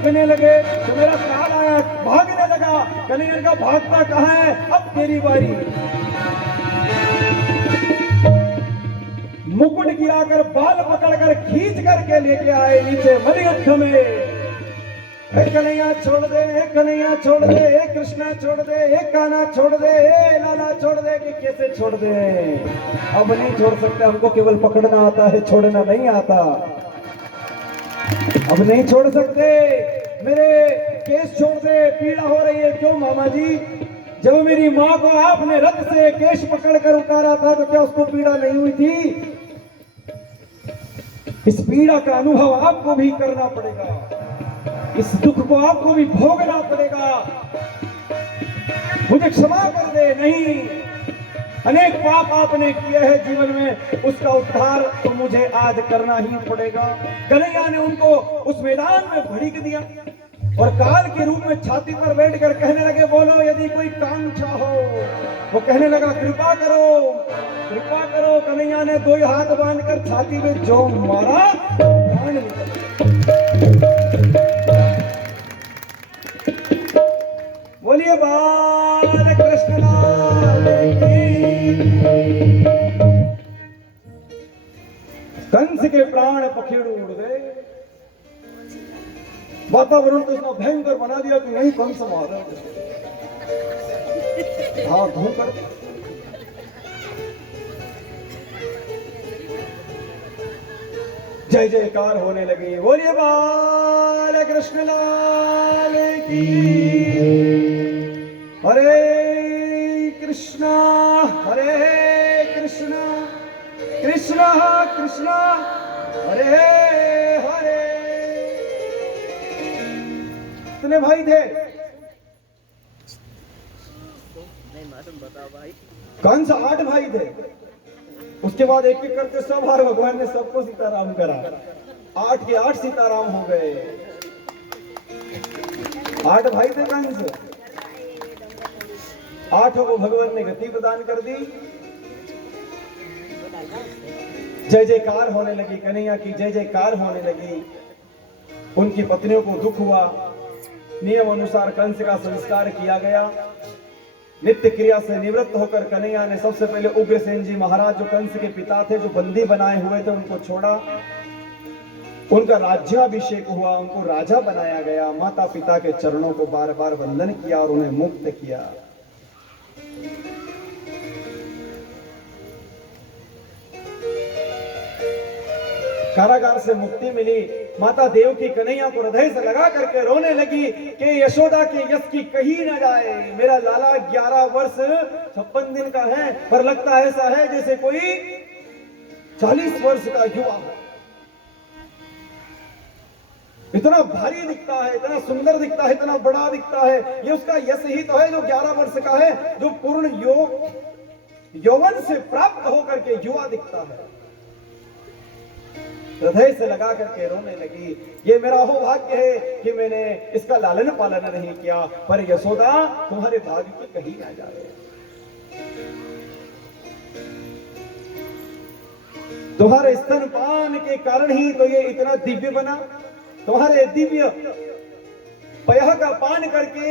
दिखने लगे तो मेरा काल आया, भागने लगा। कन्हैया का भागता कहाँ है, अब तेरी बारी। मुकुट गिराकर बाल पकड़कर खींच करके लेके आए नीचे मलयुद्ध में। कन्हैया छोड़ दे, कन्हैया छोड़ दे, कृष्णा छोड़ दे, कान्हा छोड़ दे, लाला छोड़ दे, कि कैसे छोड़ दे। अब नहीं छोड़ सकते, हमको केवल पकड़ना आता है, छोड़ना नहीं आता। अब नहीं छोड़ सकते, मेरे केस छोड़ दे, पीड़ा हो रही है। क्यों मामा जी, जब मेरी माँ को आपने रथ से केश पकड़कर उतारा था तो क्या उसको पीड़ा नहीं हुई थी? इस पीड़ा का अनुभव आपको भी करना पड़ेगा, इस दुख को आपको भी भोगना पड़ेगा। मुझे क्षमा कर दे। नहीं, अनेक पाप आपने किए हैं जीवन में, उसका उद्धार तो मुझे आज करना ही पड़ेगा। कन्हैया ने उनको उस मैदान में भड़क दिया और काल के रूप में छाती पर बैठकर कहने लगे, बोलो यदि कोई कांक्षा हो। वो कहने लगा, कृपा करो, कृपा करो। कन्हैया ने दो हाथ बांधकर छाती में जो मारा, प्राण निकल। बोलिए बाल कृष्ण लाल की। कंस के प्राण पखेरु उड़ गए। वातावरण तो इतना भयंकर बना दिया कि नहीं कंस मारा, हाँ धू कर। जय जयकार होने लगी। बोलिए बाल कृष्ण लाल की। हरे कृष्णा कृष्णा कृष्णा हरे हरे। कितने भाई थे? कंस 8 भाई थे। उसके बाद एक एक करके सब हर भगवान ने सबको सीताराम करा। 8 के 8 सीताराम हो गए। 8 भाई थे कंस, 8 को भगवान ने गति प्रदान कर दी। जय जयकार होने लगी, कन्हैया की जय जयकार होने लगी। उनकी पत्नियों को दुख हुआ। नियम अनुसार कंस का संस्कार किया गया। नित्य क्रिया से निवृत्त होकर कन्हैया ने सबसे पहले उग्रसेन जी महाराज, जो कंस के पिता थे, जो बंदी बनाए हुए थे, उनको छोड़ा। उनका राज्याभिषेक हुआ, उनको राजा बनाया गया। माता पिता के चरणों को बार बार वंदन किया और उन्हें मुक्त किया। कारागार से मुक्ति मिली। माता देवकी कन्हैया को हृदय से लगा करके रोने लगी कि यशोदा के यश की कही न जाए। मेरा लाला 11 वर्ष 56 दिन का है, पर लगता ऐसा है जैसे कोई 40 वर्ष का युवा हो। इतना भारी दिखता है, इतना सुंदर दिखता है, इतना बड़ा दिखता है। ये उसका यश ही तो है जो 11 वर्ष का है, जो पूर्ण यौवन से प्राप्त होकर के युवा दिखता है। हृदय से लगा करके रोने लगी। ये मेरा अहोभाग्य है कि मैंने इसका लालन पालन नहीं किया, पर यशोदा तुम्हारे भाग्य की कहीं ना जाए। तुम्हारे स्तनपान के कारण ही तो ये इतना दिव्य बना। तुम्हारे दिव्य पयः का पान करके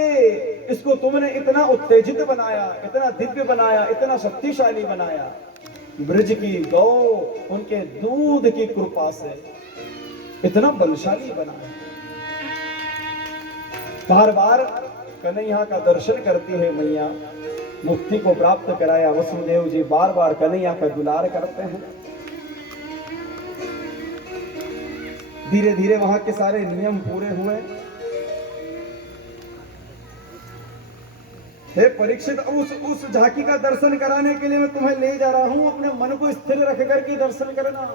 इसको तुमने इतना उत्तेजित बनाया, इतना दिव्य बनाया, इतना शक्तिशाली बनाया। ब्रज की गौ उनके दूध की कृपा से इतना बलशाली बनाया। बार बार कन्हैया का दर्शन करती है मैया, मुक्ति को प्राप्त कराया। वसुदेव जी बार बार कन्हैया का दुलार करते हैं। धीरे धीरे वहां के सारे नियम पूरे हुए। हे परीक्षित, उस झांकी का दर्शन कराने के लिए मैं तुम्हें ले जा रहा हूं। अपने मन को स्थिर रख करके दर्शन करना।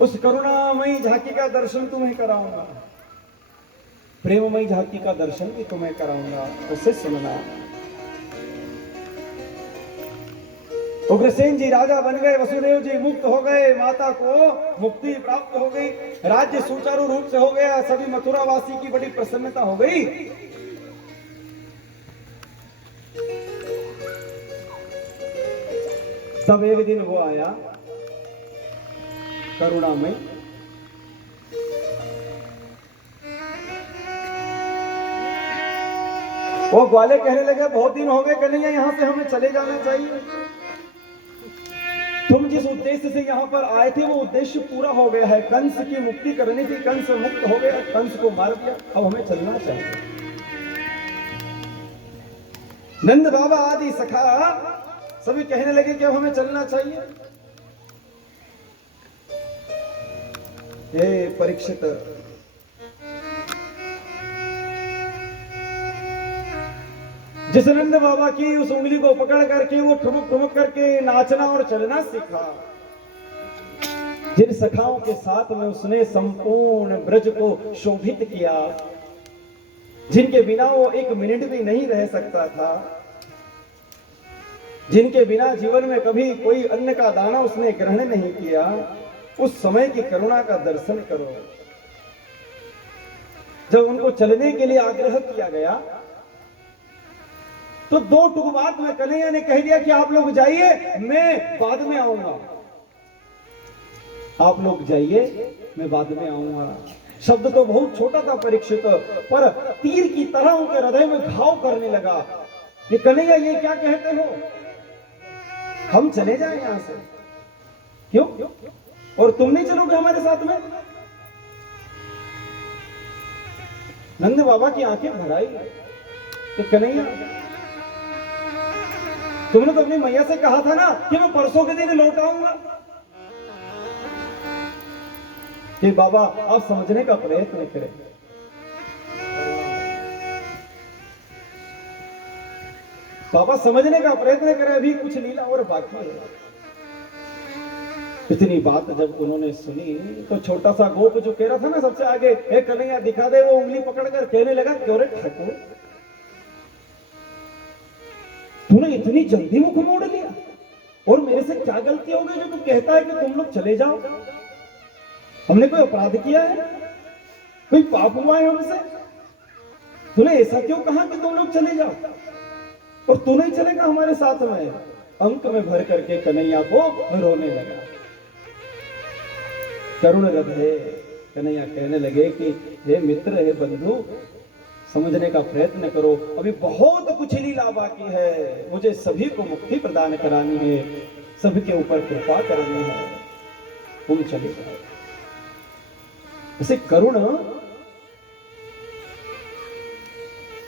उस करुणामयी झांकी का दर्शन तुम्हें कराऊंगा, प्रेममयी झांकी का दर्शन भी तुम्हें कराऊंगा, उसे सुनना। उग्रसेन जी राजा बन गए, वसुदेव जी मुक्त हो गए, माता को मुक्ति प्राप्त हो गई, राज्य सुचारू रूप से हो गया, सभी मथुरावासी की बड़ी प्रसन्नता हो गई। तब एक दिन वो आया करुणामय, वो ग्वाले कहने लगे बहुत दिन हो गए कन्हैया, यहाँ से हमें चले जाना चाहिए। तुम जिस उद्देश्य से यहाँ पर आए थे वो उद्देश्य पूरा हो गया है। कंस की मुक्ति करनी थी, कंस मुक्त हो गया, कंस को मार दिया, अब हमें चलना चाहिए। नंद बाबा आदि सखा सभी कहने लगे कि अब हमें चलना चाहिए। हे परीक्षित, जिस नंद बाबा की उस उंगली को पकड़ करके वो ठुमक ठुमक करके नाचना और चलना सीखा, जिन सखाओं के साथ में उसने संपूर्ण ब्रज को शोभित किया, जिनके बिना वो एक मिनट भी नहीं रह सकता था, जिनके बिना जीवन में कभी कोई अन्न का दाना उसने ग्रहण नहीं किया, उस समय की करुणा का दर्शन करो। जब उनको चलने के लिए आग्रह किया गया तो दो टुक बात में कन्हैया ने कह दिया कि आप लोग जाइए, मैं बाद में आऊंगा। आप लोग जाइए, मैं बाद में आऊंगा। शब्द तो बहुत छोटा था परीक्षित, पर तीर की तरह उनके हृदय में घाव करने लगा कि कन्हैया ये क्या कहते हो, हम चले जाएं यहां से? क्यों? और तुम नहीं चलोगे हमारे साथ में? नंद बाबा की आंखें भर आई कि कन्हैया, तुमने तो अपनी मैया से कहा था ना कि मैं परसों के दिन लौट आऊंगा। कि बाबा आप समझने का प्रयत्न करें। बाबा समझने का प्रयत्न करें, अभी कुछ लीला और बाकी है। इतनी बात जब उन्होंने सुनी तो छोटा सा गोप जो कह रहा था ना सबसे आगे, हे कन्हैया दिखा दे, वो उंगली पकड़कर कहने लगा, क्यों रे ठाकुर, तूने इतनी जल्दी मुख मोड़ लिया, और मेरे से क्या गलती हो गई जो तू कहता है कि तुम लोग चले जाओ? हमने कोई अपराध किया है? कोई पाप हुआ है हमसे? तूने ऐसा क्यों कहा कि तुम लोग चले जाओ, और तू नहीं चलेगा हमारे साथ में? अंक में भर करके कन्हैया को रोने लगा। करुण हृदय कन्हैया कहने लगे कि हे मित्र, हे बंधु, समझने का प्रयत्न करो, अभी बहुत कुछ लीला बाकी है। मुझे सभी को मुक्ति प्रदान करानी है, सभी के ऊपर कृपा करनी है, तुम चले जाओ। ऐसे करुण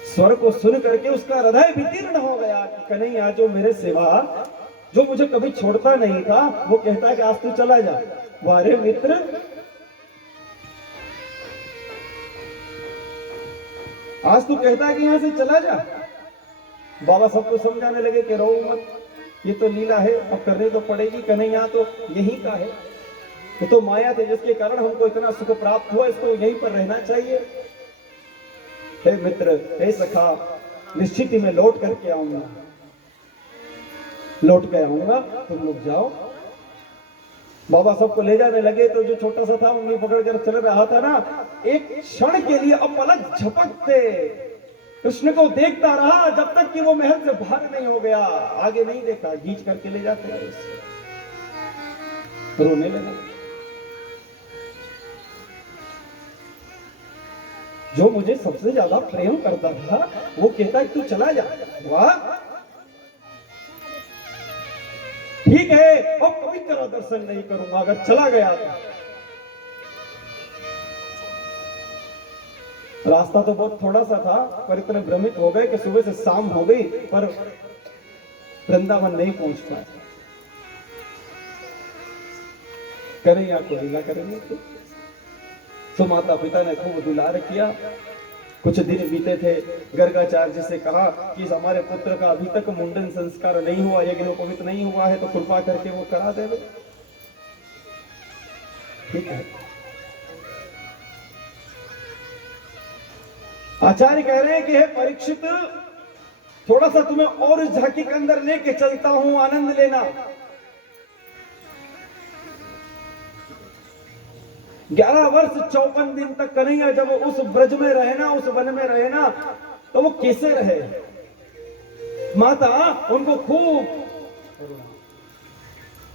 स्वर को सुन करके उसका हृदय वितीर्ण हो गया कि कन्हैया जो मेरे सिवा, जो मुझे कभी छोड़ता नहीं था, वो कहता है कि आज तू चला जा। वारे मित्र, आज तू कहता है कि यहां से चला जा। बाबा सबको समझाने लगे कि रो मत, ये तो लीला है, अब करनी तो पड़ेगी। कन्हैया तो यहीं का है, ये तो माया थे जिसके कारण हमको इतना सुख प्राप्त हुआ, इसको यहीं पर रहना चाहिए। हे मित्र, हे सखा, निश्चित ही मैं लौट करके आऊंगा, लौट के आऊंगा, तुम लोग जाओ। बाबा सबको ले जाने लगे तो जो छोटा सा था उंगली पकड़कर चल रहा था ना, एक क्षण के लिए अपलक झपकते कृष्ण को देखता रहा जब तक कि वो महल से बाहर नहीं हो गया। आगे नहीं देखा, खींच करके ले जाते हैं, रोने लगा। जो मुझे सबसे ज्यादा प्रेम करता था वो कहता है तू चला जा। वाह, ठीक है, अब कभी तेरा दर्शन नहीं करूंगा अगर चला गया तो। रास्ता तो बहुत थोड़ा सा था, पर इतने भ्रमित हो गए कि सुबह से शाम हो गई पर वृंदावन नहीं पहुंच पाए। कन्हैया को लीला करेंगे तो माता पिता ने खूब दुलार किया। कुछ दिन बीते थे, गर्गाचार्य से कहा कि हमारे पुत्र का अभी तक मुंडन संस्कार नहीं हुआ, यज्ञोपवीत नहीं हुआ है, तो कृपा करके वो करा दे। ठीक है। आचार्य कह रहे हैं कि हे परीक्षित, थोड़ा सा तुम्हें और इस झांकी के अंदर लेके चलता हूं, आनंद लेना। 11 वर्ष 54 दिन तक कन्हैया जब उस ब्रज में रहे ना, उस वन में रहे ना, तो वो कैसे रहे? माता उनको खूब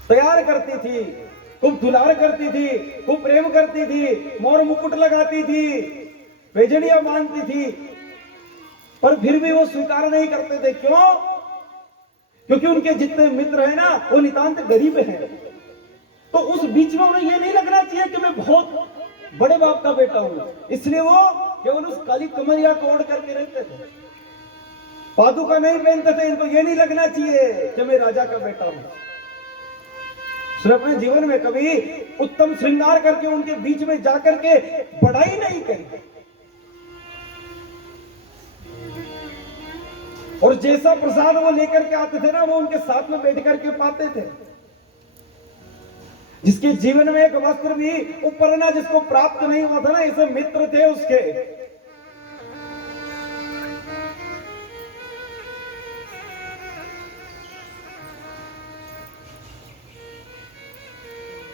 तैयार करती थी, खूब दुलार करती थी, खूब प्रेम करती थी, मोर मुकुट लगाती थी, बेजड़ियां बांधती थी। पर फिर भी वो स्वीकार नहीं करते थे। क्यों? क्योंकि उनके जितने मित्र हैं ना वो नितांत गरीब हैं। तो उस बीच में उन्हें ये नहीं लगना चाहिए कि मैं बहुत बड़े बाप का बेटा हूं, इसलिए वो केवल उस काली कमरिया को ओढ़ करके रहते थे, पादुका नहीं पहनते थे। इनको ये नहीं लगना चाहिए कि मैं राजा का बेटा हूं। उसने अपने जीवन में कभी उत्तम श्रृंगार करके उनके बीच में जाकर के बड़ाई नहीं करी, और जैसा प्रसाद वो लेकर के आते थे ना वो उनके साथ में बैठ करके पाते थे। जिसके जीवन में एक वस्त्र भी ऊपर ना जिसको प्राप्त नहीं हुआ था ना, ऐसे मित्र थे उसके।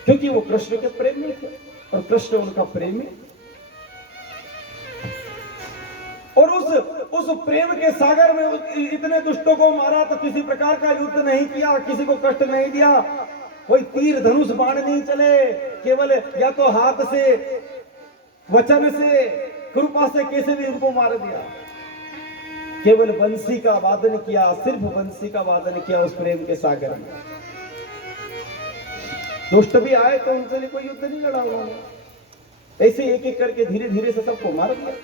क्योंकि वो कृष्ण के प्रेमी थे और कृष्ण उनका प्रेमी। और उस प्रेम के सागर में इतने दुष्टों को मारा, तो किसी प्रकार का युद्ध नहीं किया, किसी को कष्ट नहीं दिया, कोई तीर धनुष बाण नहीं चले, केवल या तो हाथ से, वचन से, कृपा से कैसे भी उनको मार दिया। केवल बंसी का वादन किया, सिर्फ बंसी का वादन किया उस प्रेम के सागर में। दुष्ट भी आए तो उनसे कोई युद्ध नहीं लड़ा उन्होंने, ऐसे एक एक करके धीरे धीरे से सबको मार दिया।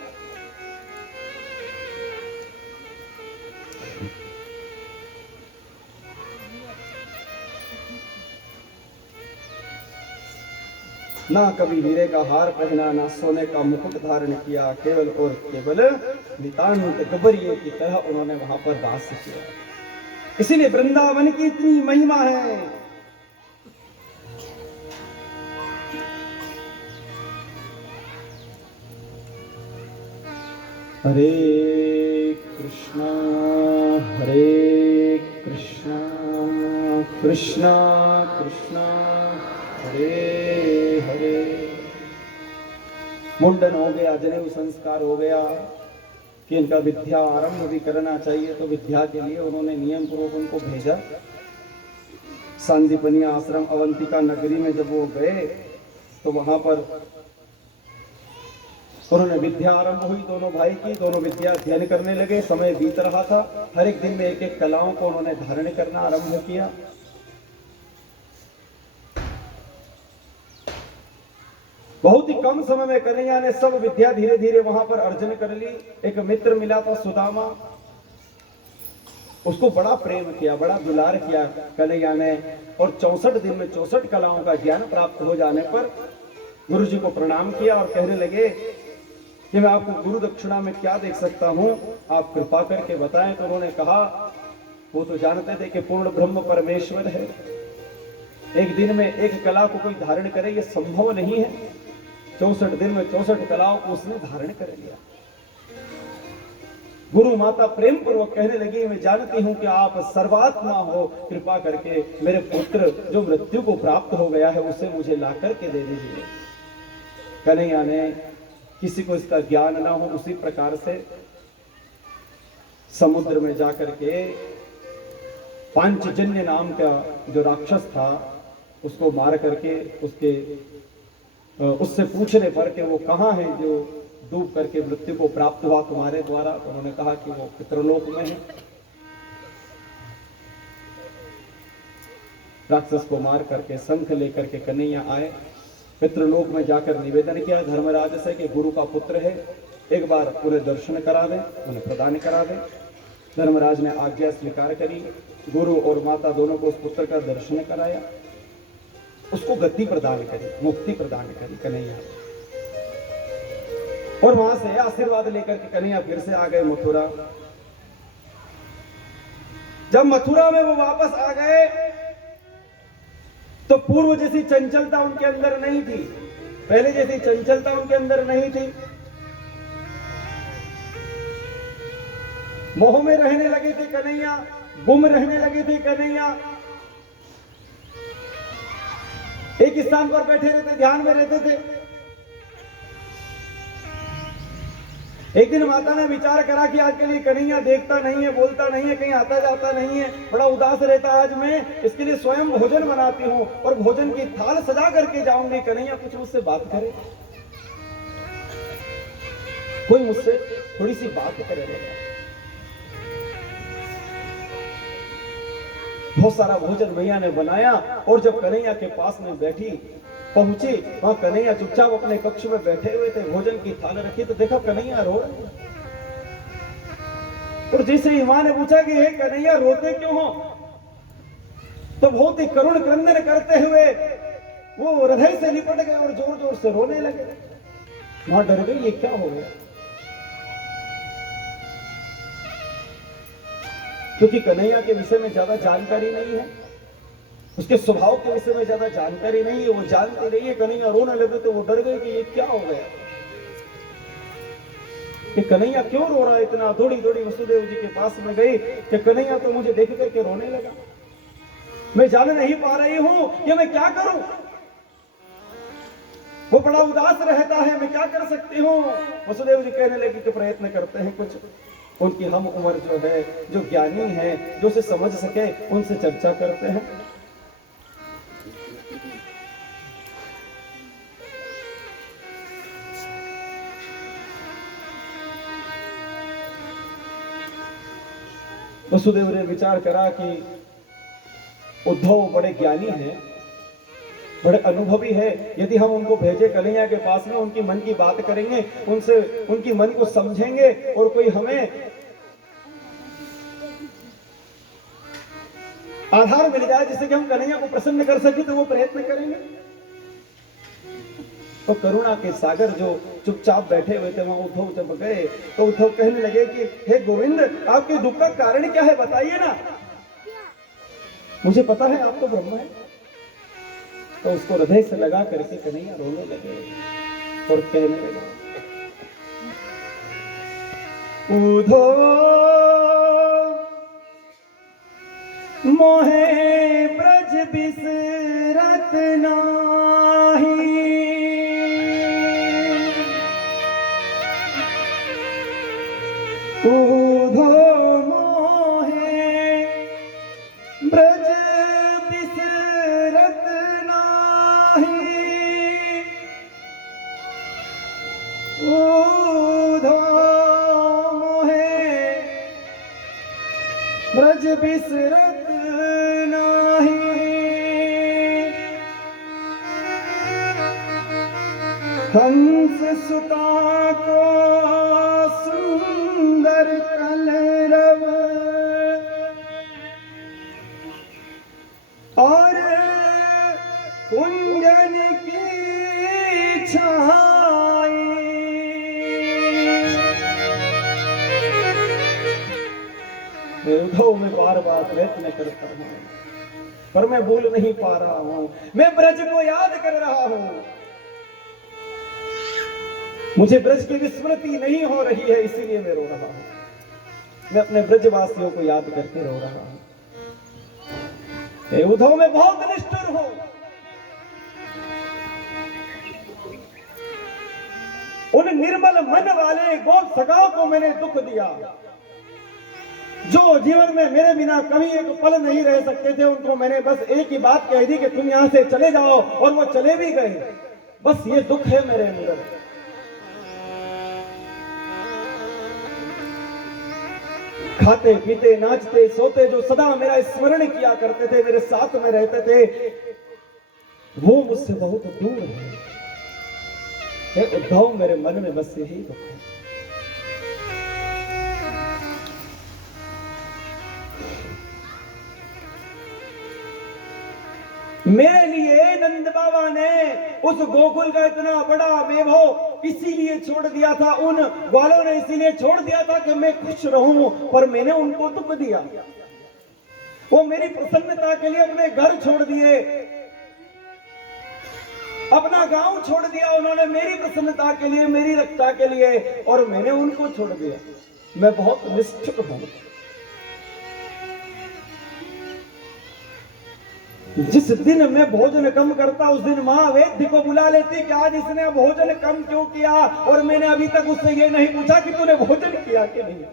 ना कभी हीरे का हार पहना, ना सोने का मुकुट धारण किया, केवल और केवल नितांत गबरिये की तरह उन्होंने वहां पर वास किया। इसीलिए वृंदावन की इतनी महिमा है। हरे कृष्णा कृष्णा कृष्णा हरे हरे। मुंडन हो गया, जनेऊ संस्कार हो गया कि इनका विद्या आरंभ भी करना चाहिए, तो विद्या के लिए उन्होंने नियम पूर्वक उनको भेजा। सांदीपनी आश्रम अवंतिका नगरी में जब वो गए तो वहां पर उन्होंने विद्या आरंभ हुई दोनों भाई की। दोनों विद्या अध्ययन करने लगे। समय बीत रहा था, हर एक दिन में एक एक कलाओं को उन्होंने धारण करना आरंभ किया। बहुत ही कम समय में कन्हैया ने सब विद्या धीरे धीरे वहां पर अर्जन कर ली। एक मित्र मिला था सुदामा, उसको बड़ा प्रेम किया, बड़ा दुलार किया कन्हैया ने, और 64 दिन में 64 कलाओं का ज्ञान प्राप्त हो जाने पर गुरु जी को प्रणाम किया और कहने लगे कि मैं आपको गुरु दक्षिणा में क्या देख सकता हूं, आप कृपा करके बताएं। तो उन्होंने कहा, वो तो जानते थे कि पूर्ण ब्रह्म परमेश्वर है, एक दिन में एक कला को कोई धारण करे ये संभव नहीं है। 64 दिन में 64 कलाओं को उसने धारण कर लिया। गुरु माता प्रेम पूर्वक कहने लगी, मैं जानती हूं कि आप सर्वात्मा हो, कृपा करके मेरे पुत्र जो मृत्यु को प्राप्त हो गया है उसे मुझे ला करके दे दीजिए। कन्हैया ने, किसी को इसका ज्ञान ना हो, उसी प्रकार से समुद्र में जाकर के पांचजन्य नाम का जो राक्षस था उसको मार करके उससे पूछने पर कि वो कहाँ है जो डूब करके मृत्यु को प्राप्त हुआ तुम्हारे द्वारा, तो उन्होंने कहा कि वो पितृलोक में है। राक्षस को मार करके शंख लेकर के कन्हैया आए, पितृलोक में जाकर निवेदन किया धर्मराज से कि गुरु का पुत्र है, एक बार उन्हें दर्शन करा दे, उन्हें प्रदान करा दे। धर्मराज ने आज्ञा स्वीकार करी, गुरु और माता दोनों को उस पुत्र का दर्शन कराया, उसको गति प्रदान करी, मुक्ति प्रदान करी कन्हैया। और वहां से आशीर्वाद लेकर के कन्हैया फिर से आ गए मथुरा। जब मथुरा में वो वापस आ गए तो पूर्व जैसी चंचलता उनके अंदर नहीं थी, पहले जैसी चंचलता उनके अंदर नहीं थी। मोह में रहने लगे थे कन्हैया, गुम रहने लगे थे कन्हैया, एक स्थान पर बैठे रहते, ध्यान में रहते थे। एक दिन माता ने विचार करा कि आज के लिए कन्हैया देखता नहीं है, बोलता नहीं है, कहीं आता जाता नहीं है, बड़ा उदास रहता है, आज मैं इसके लिए स्वयं भोजन बनाती हूँ और भोजन की थाल सजा करके जाऊंगी, कन्हैया कुछ मुझसे बात करे, कोई मुझसे थोड़ी सी बात करे। बहुत सारा भोजन भैया ने बनाया और जब कन्हैया के पास में बैठी पहुंची, वहां कन्हैया चुपचाप अपने कक्ष में बैठे हुए थे, भोजन की थाल रखी तो देखा कन्हैया रो रहे। और जैसे ही मां ने पूछा कि हे कन्हैया रोते क्यों हो, तो बहुत ही करुण क्रंदन करते हुए वो हृदय से लिपट गए और जोर जोर से रोने लगे। मां डर गई, ये क्या हो गया, क्योंकि कन्हैया के विषय में ज्यादा जानकारी नहीं है, उसके स्वभाव के विषय में ज्यादा जानकारी नहीं है, वो जानती नहीं है। कन्हैया रोने लगे तो वो डर गए कि ये क्या हो गया, कि कन्हैया क्यों रो रहा है इतना। दौड़ी दौड़ी वसुदेव जी के पास में गई कि कन्हैया तो मुझे देख करके रोने लगा, मैं जान नहीं पा रही हूं कि मैं क्या करूं, वो बड़ा उदास रहता है, मैं क्या कर सकती हूँ। वसुदेव जी कहने लगे कि प्रयत्न करते हैं कुछ उनकी हम उम्र जो है, जो ज्ञानी है, जो उसे समझ सके, उनसे चर्चा करते हैं। वसुदेव ने विचार करा कि उद्धव बड़े ज्ञानी हैं, बड़े अनुभवी है, यदि हम उनको भेजे कन्हैया के पास में, उनकी मन की बात करेंगे, उनसे उनकी मन को समझेंगे और कोई हमें आधार मिल जाए जिससे कि हम कन्हैया को प्रसन्न कर सके, तो वो प्रयत्न करेंगे। तो करुणा के सागर जो चुपचाप बैठे हुए थे, वहां उद्धव जब गए तो उद्धव कहने लगे कि हे गोविंद, आपके दुख का कारण क्या है, बताइए ना, मुझे पता है आप तो ब्रह्म है। तो उसको हृदय से लगा करके कन्हैया रोने लगे और कहने लगे, उद्धव मोहे ब्रज बिसरत नाही, उद्धव मोहे ब्रज बिसरत नाही, उद्धव मोहे ब्रज बिसरत नाही, हंस सुता को सुंदर कलरव और कुंजन की छाई, उद्धव में बार बार प्रयत्न करता हूं पर मैं भूल नहीं पा रहा हूं, मैं ब्रज को याद कर रहा हूं, मुझे ब्रज की विस्मृति नहीं हो रही है, इसीलिए मैं रो रहा हूं, मैं अपने ब्रजवासियों को याद करके रो रहा हूं। उद्धव में बहुत निष्ठुर हूं, उन निर्मल मन वाले गोप सखाओं को मैंने दुख दिया, जो जीवन में मेरे बिना कभी एक पल नहीं रह सकते थे, उनको मैंने बस एक ही बात कह दी कि तुम यहां से चले जाओ, और वो चले भी गए। बस ये दुख है मेरे अंदर। खाते पीते नाचते सोते जो सदा मेरा स्मरण किया करते थे, मेरे साथ में रहते थे, वो मुझसे बहुत दूर है। उद्धव मेरे मन में बस यही दुख है। मेरे लिए नंद बाबा ने उस गोकुल का इतना बड़ा वैभव इसीलिए छोड़ दिया था, उन ग्वालों ने इसीलिए छोड़ दिया था कि मैं खुश रहूं, पर मैंने उनको दुख दिया। वो मेरी प्रसन्नता के लिए अपने घर छोड़ दिए, अपना गांव छोड़ दिया उन्होंने मेरी प्रसन्नता के लिए, मेरी रक्षा के लिए, और मैंने उनको छोड़ दिया। मैं बहुत निष्ठुर हूं। जिस दिन मैं भोजन कम करता, उस दिन मां वैद्य को बुला लेती कि आज इसने भोजन कम क्यों किया, और मैंने अभी तक उससे ये नहीं पूछा कि तूने भोजन किया कि नहीं।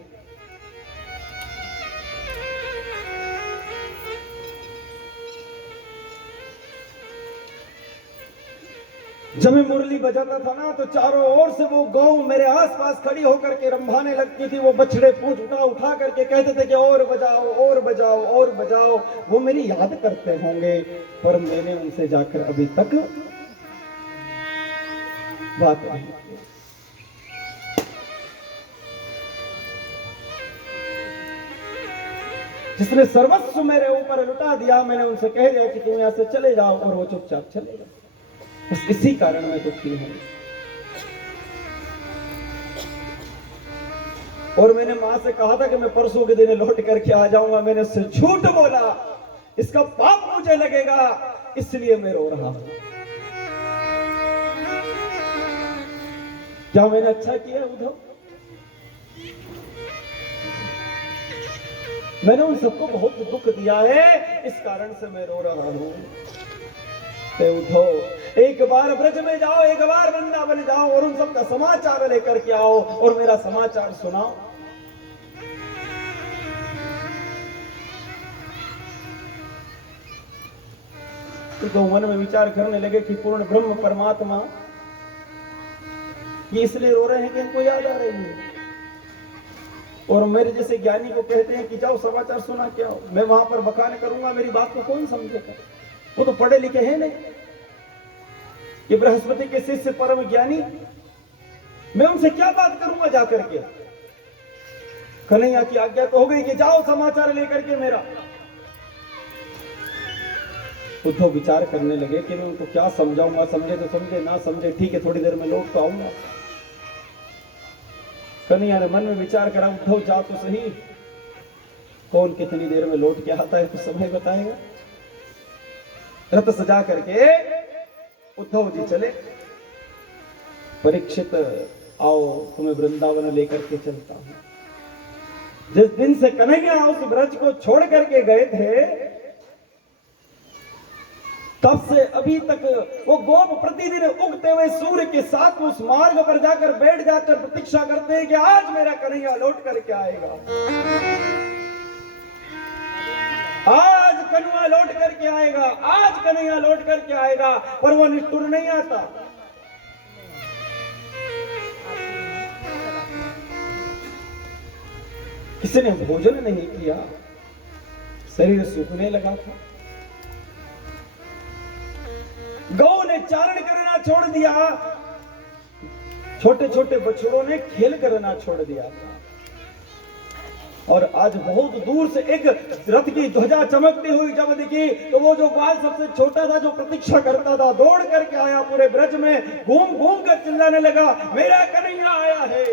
जब मैं मुरली बजाता था ना तो चारों ओर से वो गौ मेरे आसपास खड़ी होकर के रंभाने लगती थी। वो बछड़े पूंछ उठा उठा करके कहते थे कि और बजाओ और बजाओ और बजाओ। वो मेरी याद करते होंगे, पर मैंने उनसे जाकर अभी तक बात नहीं की। जिसने सर्वस्व मेरे ऊपर लुटा दिया, मैंने उनसे कह दिया कि तुम यहां से चले जाओ, और वो चुपचाप चले गए। बस इसी कारण मैं दुखी हूं। और मैंने मां से कहा था कि मैं परसों के दिन लौट करके आ जाऊंगा। मैंने उससे झूठ बोला, इसका पाप मुझे लगेगा, इसलिए मैं रो रहा हूं। क्या मैंने अच्छा किया उद्धव? मैंने उन सबको बहुत दुख दिया है, इस कारण से मैं रो रहा हूं। उद्धव, एक बार ब्रज में जाओ, एक बार वृंदावन जाओ और उन सबका समाचार लेकर के आओ और मेरा समाचार सुनाओ। तो मन में विचार करने लगे कि पूर्ण ब्रह्म परमात्मा ये इसलिए रो रहे हैं कि इनको याद आ रही है। और मेरे जैसे ज्ञानी को कहते हैं कि जाओ समाचार सुना के आओ। मैं वहां पर बखान करूंगा, मेरी बात को कौन समझेगा? वो तो पढ़े लिखे हैं नहीं। ये बृहस्पति के शिष्य परम ज्ञानी, मैं उनसे क्या बात करूंगा जाकर के? कन्हैया की आज्ञा तो हो गई कि जाओ समाचार लेकर के मेरा। उद्धव विचार करने लगे कि मैं उनको क्या समझाऊंगा। समझे तो समझे, ना समझे ठीक है, थोड़ी देर में लौट तो आऊंगा। कन्हैया ने मन में विचार करा, उद्धव जा तो सही, कौन कितनी देर में लौट के आता है कुछ समय बताएगा। रथ सजा करके उद्धव जी चले। परीक्षित, आओ तुम्हें वृंदावन लेकर के चलता हूं। जिस दिन से कन्हैया उस ब्रज को छोड़ करके गए थे, तब से अभी तक वो गोप प्रतिदिन उगते हुए सूर्य के साथ उस मार्ग पर जाकर बैठ जाकर प्रतीक्षा करते हैं कि आज मेरा कन्हैया लौट करके आएगा, आज कन्हैया लौट करके आएगा, आज कन्हैया लौट करके आएगा। पर वो निष्ठुर नहीं आता। किसी ने भोजन नहीं किया, शरीर सूखने लगा था। गौ ने चारण करना छोड़ दिया, छोटे छोटे बछड़ों ने खेल करना छोड़ दिया था। और आज बहुत दूर से एक रथ की ध्वजा चमकती हुई जब दिखी, तो वो जो बाल सबसे छोटा था, जो प्रतीक्षा करता था, दौड़ करके आया, पूरे ब्रज में घूम घूम कर चिल्लाने लगा, मेरा कन्हैया आया है,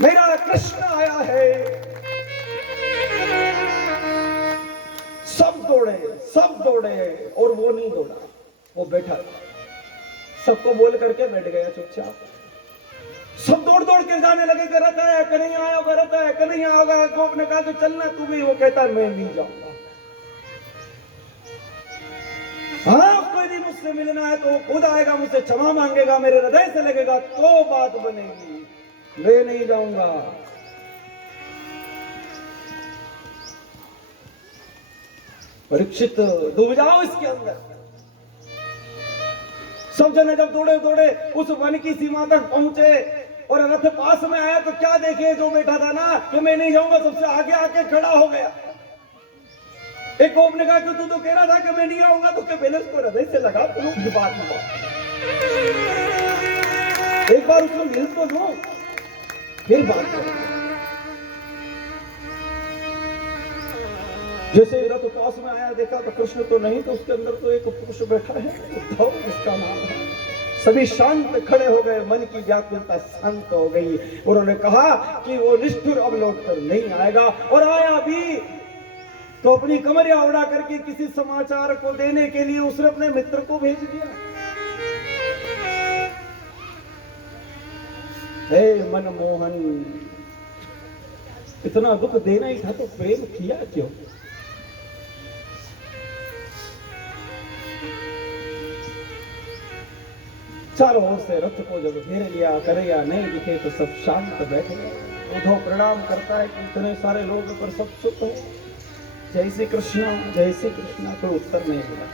मेरा कृष्ण आया है। सब दौड़े और वो नहीं दौड़ा, वो बैठा, सबको बोल करके बैठ गया चुपचाप। सब दौड़ दौड़ के जाने लगे कि रथ आया, कन्हैया आया, रथ आया, कन्हैया होगा। गोप ने कहा तो चलना तू भी, वो कहता मैं नहीं जाऊंगा। हाँ, उसको यदि मुझसे मिलना है तो वो खुद आएगा, मुझसे क्षमा मांगेगा, मेरे हृदय से लगेगा तो बात बनेगी, मैं नहीं जाऊंगा। परीक्षित, डूब जाओ इसके अंदर। सब जने जब दौड़े दौड़े उस वन की सीमा तक पहुंचे और रथ पास में आया तो क्या देखे, जो बैठा था ना कि मैं नहीं जाऊंगा, सबसे आगे आके खड़ा हो गया। एक गोप ने कहा कि तू तो कह रहा था कि मैं नहीं आऊंगा, तो क्या पहले उसको हृदय से लगा तो बात हुआ। एक बार उसको मिल तो दो, फिर बात करो। जैसे रथ पास में आया, देखा तो कृष्ण तो नहीं, तो उसके अंदर तो एक पुरुष बैठा है, उद्धव उसका नाम है। सभी शांत खड़े हो गए, मन की व्याकुलता शांत हो गई। उन्होंने कहा कि वो निष्ठुर अब लौट कर नहीं आएगा, और आया भी तो अपनी कमरिया उड़ा करके किसी समाचार को देने के लिए उसने अपने मित्र को भेज दिया। हे मनमोहन, इतना दुख देना ही था तो प्रेम किया क्यों? चारों ओर से रथ को जब घेर लिया, कन्हैया नहीं दिखे तो सब शांत बैठे गए। उद्धव प्रणाम करता है कि इतने सारे लोग पर सब चुप है, जय श्री कृष्णा, जय श्री कृष्णा, कोई उत्तर नहीं मिला।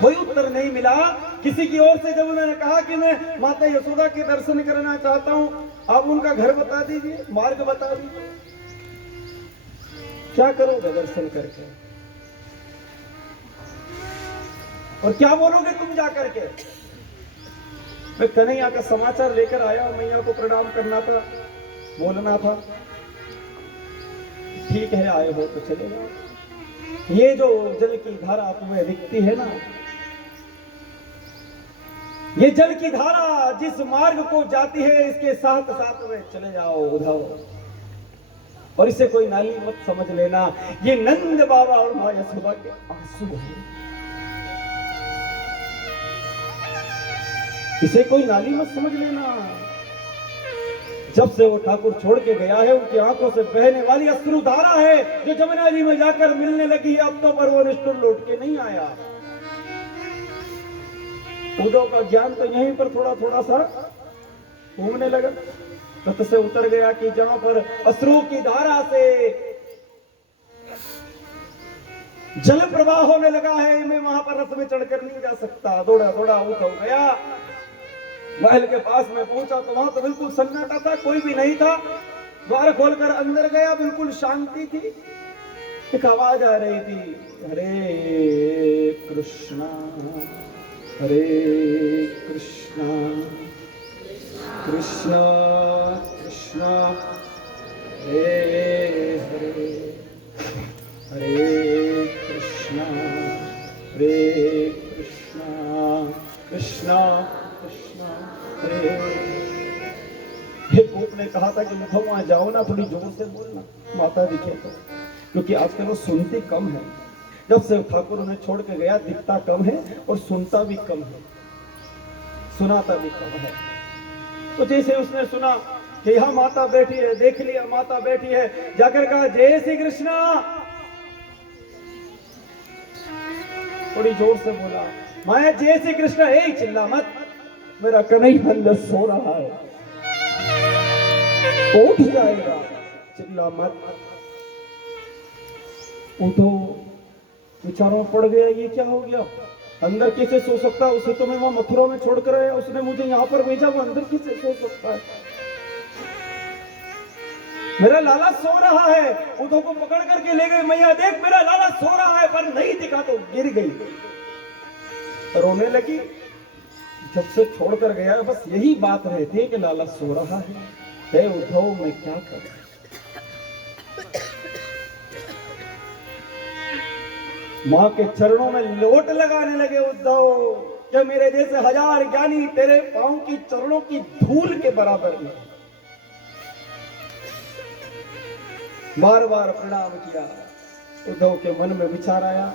कोई उत्तर नहीं मिला किसी की ओर से। जब उन्होंने कहा कि मैं माता यशोदा के दर्शन करना चाहता हूं, आप उनका घर बता दीजिए, मार्ग बता दीजिए, क्या करोगे दर्शन करके और क्या बोलोगे तुम जाकर के? मैं कन्हैया का समाचार लेकर आया, मैया को प्रणाम करना था, बोलना था। ठीक है, आए हो तो चले जाओ। ये जो जल की धारा तुम्हें दिखती है ना, ये जल की धारा जिस मार्ग को जाती है, इसके साथ साथ में चले जाओ उधर, और इसे कोई नाली मत समझ लेना। ये नंद बाबा और मां यशोदा के आंसू हैं, इसे कोई नाली मत समझ लेना। जब से वो ठाकुर छोड़ के गया है, उनकी आंखों से बहने वाली अश्रु धारा है जो जमुना जी में जाकर मिलने लगी है। अब तो पर वो निष्ठुर लौट के नहीं आया। उद्धव का ज्ञान तो यहीं पर थोड़ा थोड़ा सा घूमने लगा, रथ से उतर गया कि जहां पर अश्रु की धारा से जल प्रवाह होने लगा है, मैं वहां पर रथ में चढ़कर नहीं जा सकता। दौड़ा दौड़ा उद्धव गया, महल के पास में पहुंचा तो वहां तो बिल्कुल सन्नाटा था, कोई भी नहीं था। द्वार खोलकर अंदर गया, बिल्कुल शांति थी। एक आवाज आ रही थी, हरे कृष्णा हरे कृष्णा कृष्णा कृष्णा हरे हरे, हरे कृष्णा हरे कृष्णा कृष्णा कृष्णा हरे। एक गोप ने कहा था कि मुझे वहां जाओ ना, थोड़ी जोर से बोलना, माता दिखे तो, क्योंकि आजकल वो सुनती कम है। जब से ठाकुर उन्हें छोड़ के गया, दिखता कम है और सुनता भी कम है, सुनाता भी कम है। तो जैसे उसने सुना कि यहाँ माता बैठी है, देख लिया माता बैठी है, जाकर कहा जय श्री कृष्णा, थोड़ी जोर से बोला, माया जय श्री कृष्णा। ए चिल्ला मत, मेरा कन्हैया अंदर सो रहा है, उठ जाएगा, चिल्ला मत। उठो, विचारों पड़ गया, ये क्या हो गया, अंदर कैसे सो सकता है? उसे तो मैं वहां मथुरा में छोड़कर आया, उसने मुझे यहाँ पर भेजा, वो अंदर कैसे सो सकता है? मेरा लाला सो रहा है। उद्धव को पकड़ करके ले गए, मैया देख मेरा लाला सो रहा है, पर नहीं दिखा तो गिर गई, रोने लगी। जब से छोड़कर गया, बस यही बात रहती है कि लाला सो रहा है। हे उद्धव, मैं क्या करूं? मां के चरणों में लोट लगाने लगे उद्धव, कि मेरे जैसे हजार ज्ञानी तेरे पांव की चरणों की धूल के बराबर नहीं। बार बार प्रणाम किया। उद्धव के मन में विचार आया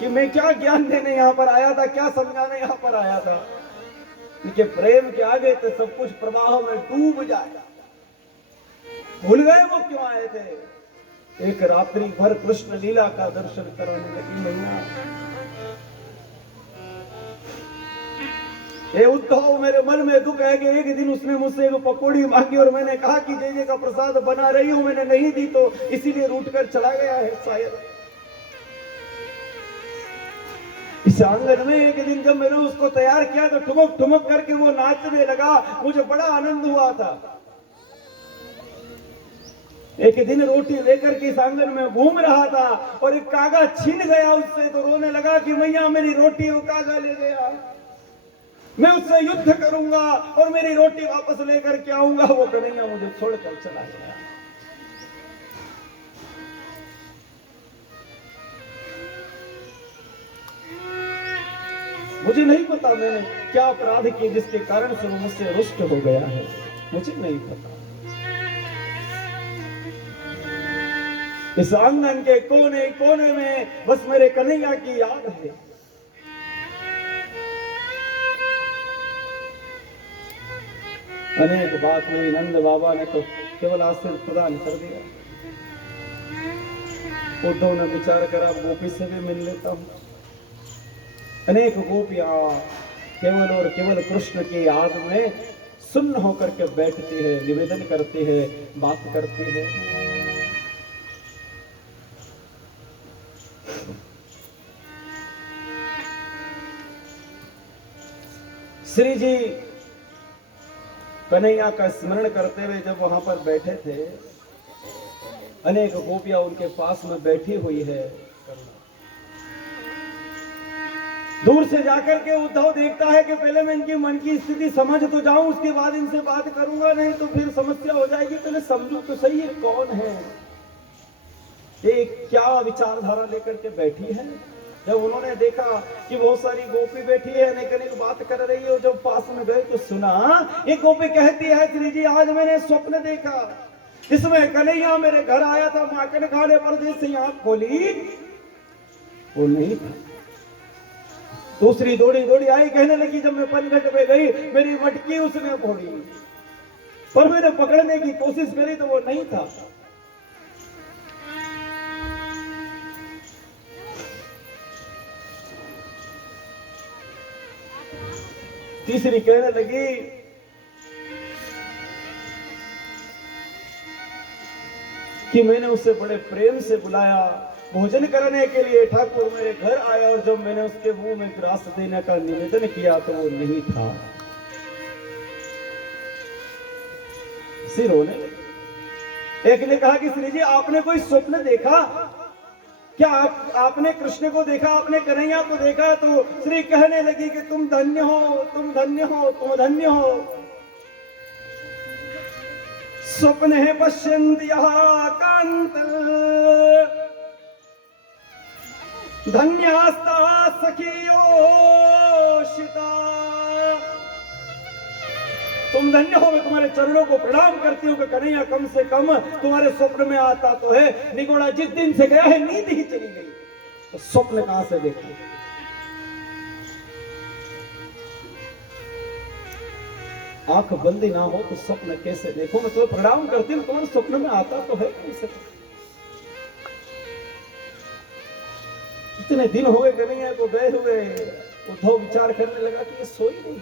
कि मैं क्या ज्ञान देने यहां पर आया था, क्या समझाने यहां पर आया था, कि प्रेम के आगे तो सब कुछ प्रवाह में डूब जाए। भूल गए वो क्यों आए थे। एक रात्रि भर कृष्ण लीला का दर्शन कराने लगी मैया। ये उद्धव, मेरे मन में दुख है कि एक दिन उसने मुझसे एक पकौड़ी मांगी और मैंने कहा कि जय जय का प्रसाद बना रही हूं, मैंने नहीं दी तो इसीलिए रूठ कर चला गया है शायद। इस आंगन में एक दिन जब मैंने उसको तैयार किया तो ठुमक ठुमक करके वो नाचने लगा, मुझे बड़ा आनंद हुआ था। एक दिन रोटी लेकर के इस आंगन में घूम रहा था और एक कागा छीन गया उससे, तो रोने लगा कि मैया मेरी रोटी वो कागा ले गया, मैं उससे युद्ध करूंगा और मेरी रोटी वापस लेकर के आऊंगा। वो कन्हैया मुझे छोड़कर चला गया। मुझे नहीं पता मैंने क्या अपराध किए जिसके कारण से वो मुझसे रुष्ट हो गया है, मुझे नहीं पता। इस आंगन के कोने कोने में बस मेरे कन्हैया की याद है। अनेक बात में नंद बाबा ने तो केवल आशीर्वाद प्रदान कर दिया। उद्धव ने विचार करा गोपी से भी मिल लेता हूं। अनेक गोपियां केवल और केवल कृष्ण की याद में सुन्न होकर के बैठती है, निवेदन करती है, बात करती है। श्री जी कन्हैया का स्मरण करते हुए जब वहां पर बैठे थे, अनेक गोपियां उनके पास में बैठी हुई है। दूर से जाकर के उद्धव देखता है कि पहले मैं इनकी मन की स्थिति समझ तो जाऊं, उसके बाद इनसे बात करूंगा, नहीं तो फिर समस्या हो जाएगी। पहले समझू तो सही ये कौन है, ये क्या विचारधारा लेकर के बैठी है। जब उन्होंने देखा कि बहुत सारी गोपी बैठी है, अनेक बात कर रही है, जब पास में गए तो सुना एक गोपी कहती है, श्री जी आज मैंने स्वप्न देखा, इसमें कन्हैया मेरे घर आया था, माखन खाने पर जैसे आंख खोली वो नहीं था। दूसरी दौड़ी दौड़ी आई, कहने लगी जब मैं पनघट पे गई मेरी मटकी उसने फोड़ी, पर मैंने पकड़ने की कोशिश करी तो वो नहीं था। तीसरी कहने लगी कि मैंने उसे बड़े प्रेम से बुलाया भोजन करने के लिए, ठाकुर मेरे घर आया और जब मैंने उसके मुंह में ग्रास देने का निवेदन किया तो वो नहीं था। सिर होने लगे। एक ने कहा कि श्री जी आपने कोई स्वप्न देखा क्या, आपने कृष्ण को देखा, आपने कन्हैया को देखा? तो श्री कहने लगी कि तुम धन्य हो, तुम धन्य हो, तुम धन्य हो। स्वप्न है पश्यन्ति कांत धन्यास्ता सखियोषिता। तुम धन्य हो, मैं तुम्हारे चरणों को प्रणाम करती हूँ कि कन्हैया कम से कम तुम्हारे स्वप्न में आता तो है। निगोड़ा जिस दिन से गया है नींद ही चली गई, तो स्वप्न कहां से देखा? आंख बंदी ना हो तो स्वप्न कैसे देखो? मैं तुम्हें प्रणाम करती हूँ, तुम्हारे स्वप्न में आता तो है कैसे? इतने दिन हो गए कन्हैया को गए हुए, उद्धव विचार करने लगा कि ये सोई नहीं,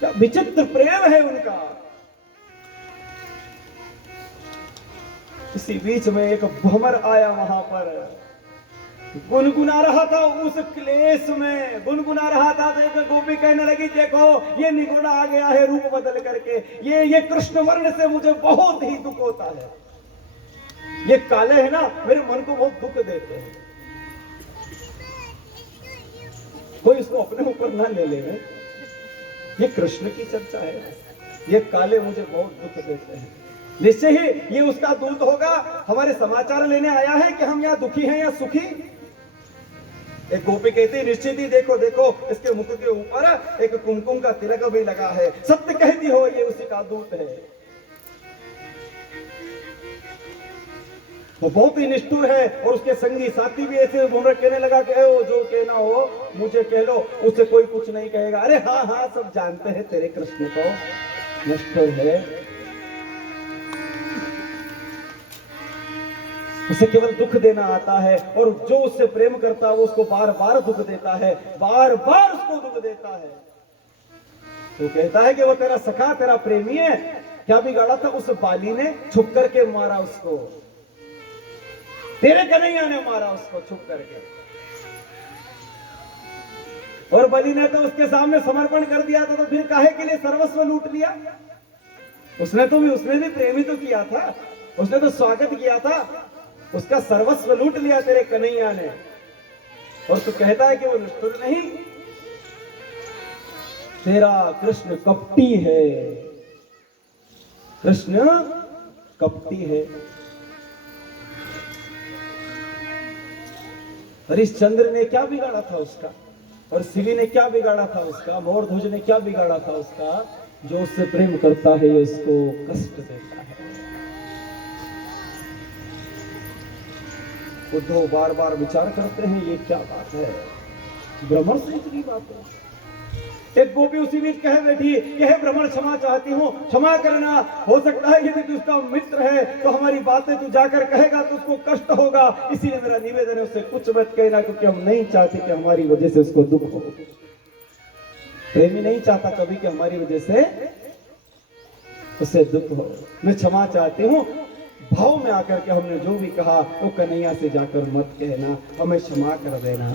क्या विचित्र प्रेम है उनका। इसी बीच में एक भ्रमर आया, वहां पर गुनगुना रहा था, उस क्लेश में गुनगुना रहा था। तो एक गोपी कहने लगी देखो ये निगुड़ा आ गया है रूप बदल करके, ये कृष्ण वर्ण से मुझे बहुत ही दुख होता है। ये काले है ना, मेरे मन को बहुत दुख देते हैं। कोई इसको अपने ऊपर ना ले ले, ये कृष्ण की चर्चा है, ये काले मुझे बहुत दुख देते हैं। निश्चय ही ये उसका दूत होगा, हमारे समाचार लेने आया है कि हम यहाँ दुखी हैं या सुखी। एक गोपी कहती है निश्चित ही देखो देखो इसके मुख के ऊपर एक कुमकुम का तिलक भी लगा है, सत्य कहती हो ये उसी का दूत है। वो बहुत ही निष्ठुर है और उसके संगी साथी भी ऐसे घूमर कहने लगा कि ओ जो कहना हो मुझे कह लो, उससे कोई कुछ नहीं कहेगा। अरे हाँ हाँ सब जानते हैं तेरे कृष्ण को निष्ठुर है, उसे केवल दुख देना आता है और जो उससे प्रेम करता है वो उसको बार बार दुख देता है, बार बार उसको दुख देता है। तो कहता है कि वो तेरा सखा तेरा प्रेमी है, क्या बिगाड़ा था? उस बाली ने छुप करके मारा उसको, तेरे कन्हैया ने मारा उसको छुप करके, और बलि ने तो उसके सामने समर्पण कर दिया था, तो फिर काहे के लिए सर्वस्व लूट लिया? उसने भी प्रेम ही तो किया था, उसने तो स्वागत किया था, उसका सर्वस्व लूट लिया तेरे कन्हैया ने। और तू कहता है कि वो निष्ठुर नहीं? तेरा कृष्ण कपटी है, कृष्ण कपटी है। हरिश्चंद्र ने क्या बिगाड़ा था उसका, और शिवी ने क्या बिगाड़ा था उसका, मोरध्वज ने क्या बिगाड़ा था उसका? जो उससे प्रेम करता है उसको कष्ट देता है। उद्धव बार बार विचार करते हैं ये क्या बात है, भ्रमर से इतनी बात है। एक गोपी उसी बीच कह बैठी कि हे भ्रमर क्षमा चाहती हूँ, क्षमा करना, हो सकता है यदि तू उसका मित्र है तो हमारी बातें तू जाकर कहेगा तो उसको कष्ट होगा, इसीलिए मेरा निवेदन है उससे कुछ मत कहना, क्योंकि हम नहीं चाहते कि हमारी वजह से उसको दुख हो। प्रेमी नहीं चाहता कभी कि हमारी वजह से उसे दुख हो। मैं क्षमा चाहती हूँ, भाव में आकर के हमने जो भी कहा वो कन्हैया से जाकर मत कहना, हमें क्षमा कर देना।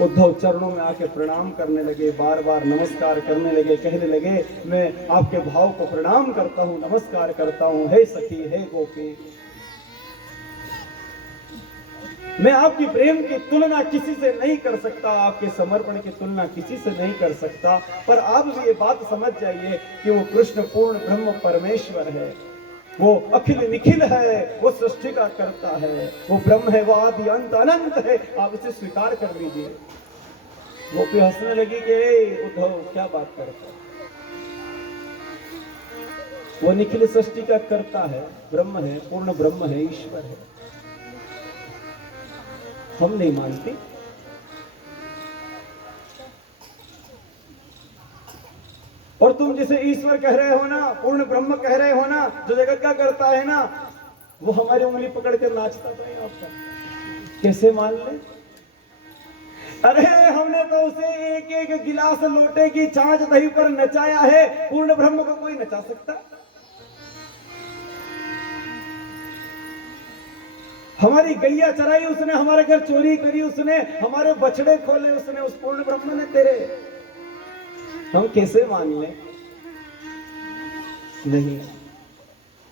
उद्धव चरणों में आके प्रणाम करने लगे, बार बार नमस्कार करने लगे, कहने लगे मैं आपके भाव को प्रणाम करता हूँ, नमस्कार करता हूँ, हे सखी, हे गोपी, मैं आपकी प्रेम की तुलना किसी से नहीं कर सकता, आपके समर्पण की तुलना किसी से नहीं कर सकता, पर आप भी ये बात समझ जाइए कि वो कृष्ण पूर्ण ब्रह्म परमेश्वर है, वो अखिल निखिल है, वो सृष्टि का करता है, वो ब्रह्म है, वो आदि अंत अनंत है, आप इसे स्वीकार कर लीजिए। गोपी हंसने लगी कि उद्धव क्या बात करता है, वो निखिल सृष्टि का करता है, ब्रह्म है, पूर्ण ब्रह्म है, ईश्वर है, हम नहीं मानते। और तुम जिसे ईश्वर कह रहे हो ना, पूर्ण ब्रह्म कह रहे हो ना, जो जगत का करता है ना, वो हमारी उंगली पकड़ कर नाचता था आपका, कैसे मान ले? अरे हमने तो उसे एक एक गिलास लोटे की छाछ दही पर नचाया है, पूर्ण ब्रह्म को कोई नचा सकता? हमारी गैया चराई उसने, हमारे घर चोरी करी उसने, हमारे बछड़े खोले उसने, उस पूर्ण ब्रह्म ने तेरे, हम कैसे मान लें? नहीं,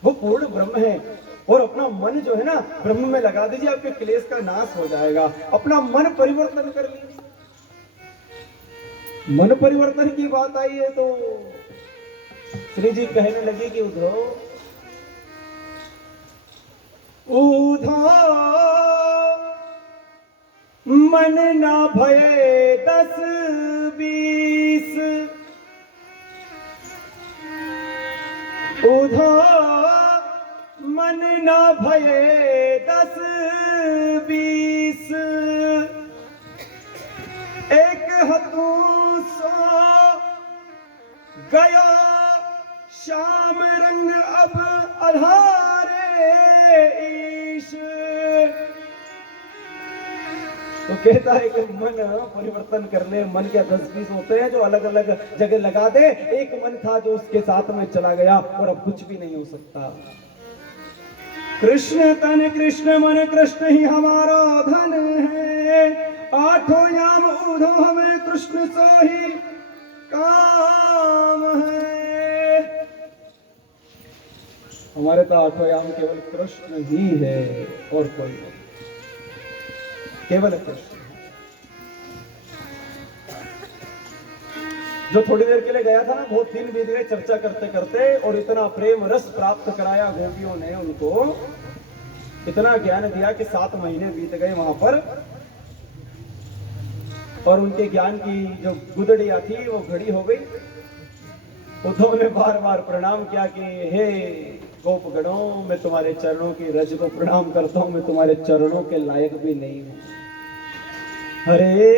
वो पूर्ण ब्रह्म है। और अपना मन जो है ना ब्रह्म में लगा दीजिए, आपके क्लेश का नाश हो जाएगा। अपना मन परिवर्तन कर लीजिए। मन परिवर्तन की बात आई है तो श्री जी कहने लगे कि उद्धव मन ना भये 10-20, मन ना भये 10-20, एक हथू सो गयो श्याम रंग अब आधारे ईश। तो कहता है कि मन परिवर्तन कर ले। मन के 10-20 होते हैं जो अलग अलग जगह लगा दे। एक मन था जो उसके साथ में चला गया और अब कुछ भी नहीं हो सकता। कृष्ण तन कृष्ण मन कृष्ण ही हमारा धन है। आठों याम उधो हमें कृष्ण सो ही काम है। हमारे तो आठों याम केवल कृष्ण ही है और कोई नहीं, केवल कृष्ण। जो थोड़ी देर के लिए गया था ना, बहुत दिन बीत गए चर्चा करते करते, और इतना प्रेम रस प्राप्त कराया गोपियों ने उनको, इतना ज्ञान दिया कि 7 महीने बीत गए वहां पर। और उनके ज्ञान की जो गुदड़िया थी वो घड़ी हो गई। उद्धव ने बार बार प्रणाम किया कि हे गोपगणों, मैं तुम्हारे चरणों की रज को प्रणाम करता हूं, मैं तुम्हारे चरणों के लायक भी नहीं हूं। हरे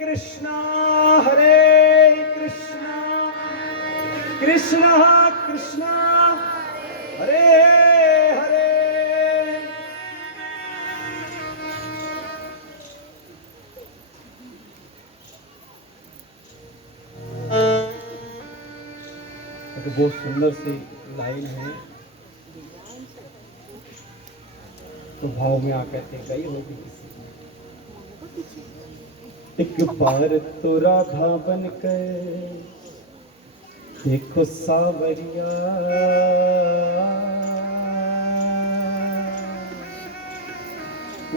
कृष्णा कृष्णा कृष्णा हरे हरे। तो बहुत सुंदर सी लाइन है, तो भाव में आकर के गई होगी किसी। एक बार तो राधा बनकर देखो सावरिया,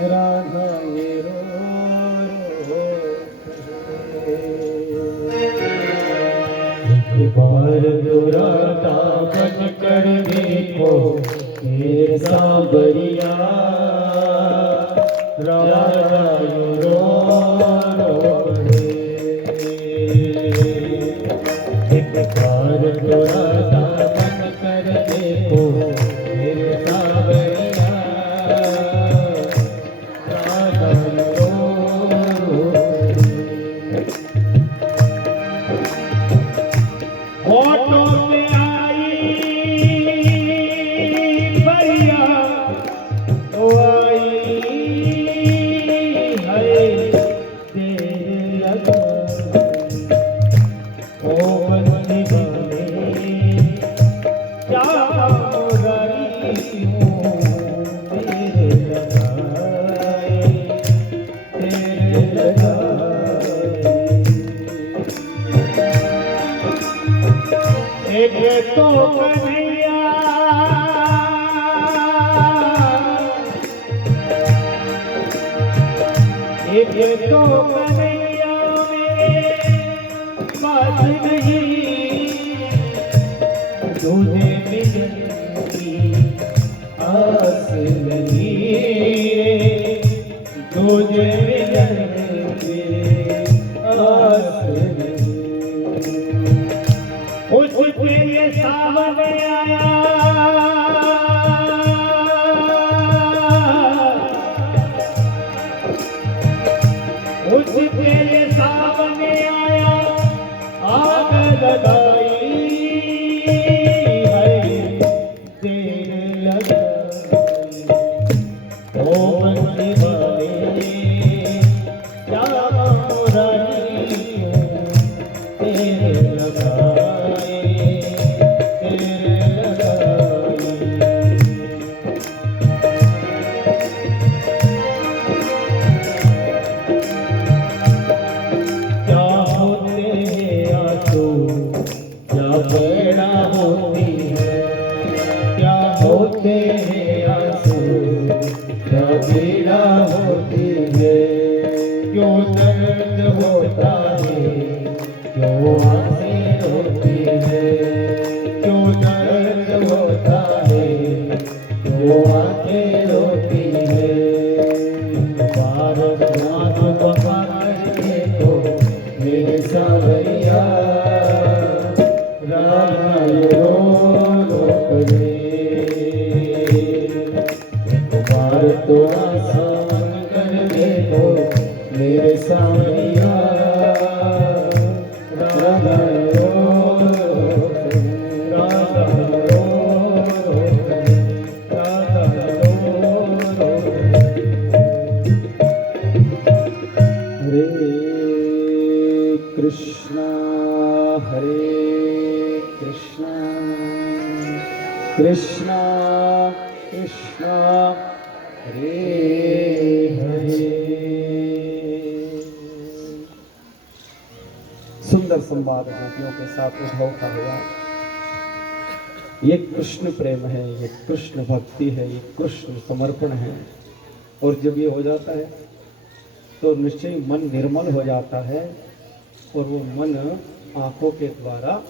राधा ये रो रो। एक बार तो राधा बनकर देखो ये सावरिया, राधा ये रो रो। एक बार तो राधा बनकर देखो ये सावरिया, राधा ये रो रो। फोटो में आई भैया तो आई है तेरे लगन। एक तो कन्हैया एक तो कन्हैया मेरे पास नहीं, तुझे मिलने की आस नहीं, तुझे मिलने की आस नहीं। उसके लिए सावन आया, उसके लिए सावन आया, आग लगाई है, देर लगाई। ओ बंसी वाले क्या मुरारी तेरे लगाए, तेरे लगाए। क्या होते हैं आंसू, क्या पीड़ा होती है, क्या होते हैं आंसू, क्या पीड़ा होती है। क्यों दर्द होता है, क्यों आंखें रोती है, क्यों दर्द होता है, क्यों आंखें रोती है। बार बार बहार के तो मेरे सावरिया, राधा रो रो करे। बार तो आसान कर दे तो मेरे सावरिया, राधा रो रो करे, राधा रो रो करे, राधा रो रो करे। हरे कृष्णा कृष्णा कृष्णा हरे हरे। सुंदर संवाद गोपियों के साथ उद्धव का हुआ। ये कृष्ण प्रेम है, ये कृष्ण भक्ति है, ये कृष्ण समर्पण है। और जब ये हो जाता है तो निश्चय मन निर्मल हो जाता है और वो मन आंखों के द्वारा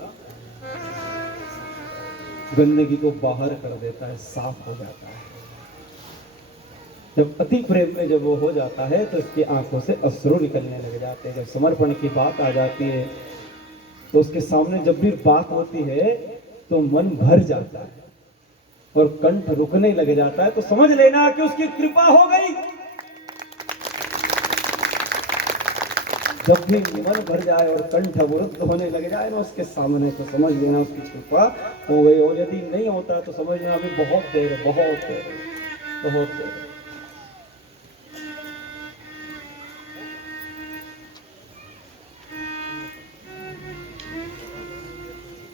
गंदगी को बाहर कर देता है, साफ हो जाता है। जब अति प्रेम में जब वो हो जाता है तो इसकी आंखों से अश्रु निकलने लग जाते हैं। जब समर्पण की बात आ जाती है तो उसके सामने जब भी बात होती है तो मन भर जाता है और कंठ रुकने लग जाता है। तो समझ लेना कि उसकी कृपा हो गई। जब भी मन भर जाए और कंठ अवरुद्ध होने लग जाए ना उसके सामने, तो समझ लेना उसकी कृपा हो गई। और यदि नहीं होता तो समझ लेना अभी बहुत देर है, बहुत देर, बहुत देर।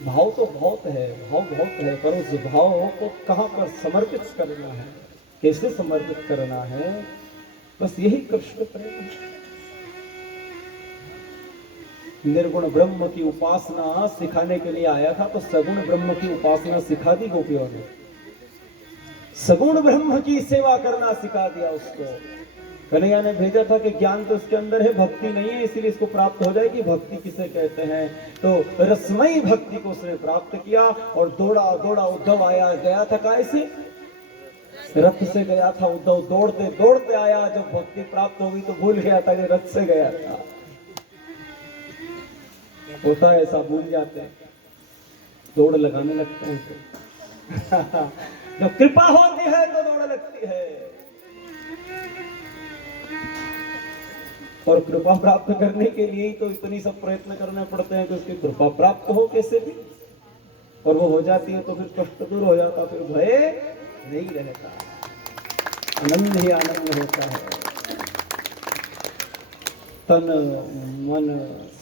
भाव तो बहुत है, भाव बहुत है, पर उस भाव को कहाँ पर समर्पित करना है, कैसे समर्पित करना है, बस यही कृष्ण प्रेम है। निर्गुण ब्रह्म की उपासना सिखाने के लिए आया था तो सगुण ब्रह्म की उपासना सिखा दी गोपियों ने। सगुण ब्रह्म की सेवा करना सिखा दिया उसको। कन्हैया ने भेजा था कि ज्ञान तो इसके अंदर है, भक्ति नहीं है, इसीलिए इसको प्राप्त हो जाएगी। भक्ति किसे कहते हैं? तो रसमयी भक्ति को उसने प्राप्त किया। और दौड़ा दौड़ा उद्धव आया, गया था कैसे? रथ से गया था उद्धव, दौड़ते दौड़ते आया। जब भक्ति प्राप्त हो गई तो भूल गया था कि रथ से गया था। होता है ऐसा, भूल जाते हैं, दौड़ लगाने लगते हैं। जब कृपा होती है तो दौड़ लगती है। और कृपा प्राप्त करने के लिए ही तो इतनी सब प्रयत्न करने पड़ते हैं कि उसकी कृपा प्राप्त हो कैसे भी। और वो हो जाती है तो फिर कष्ट दूर हो जाता, फिर भय नहीं रहता, आनंद ही आनंद होता है। तन मन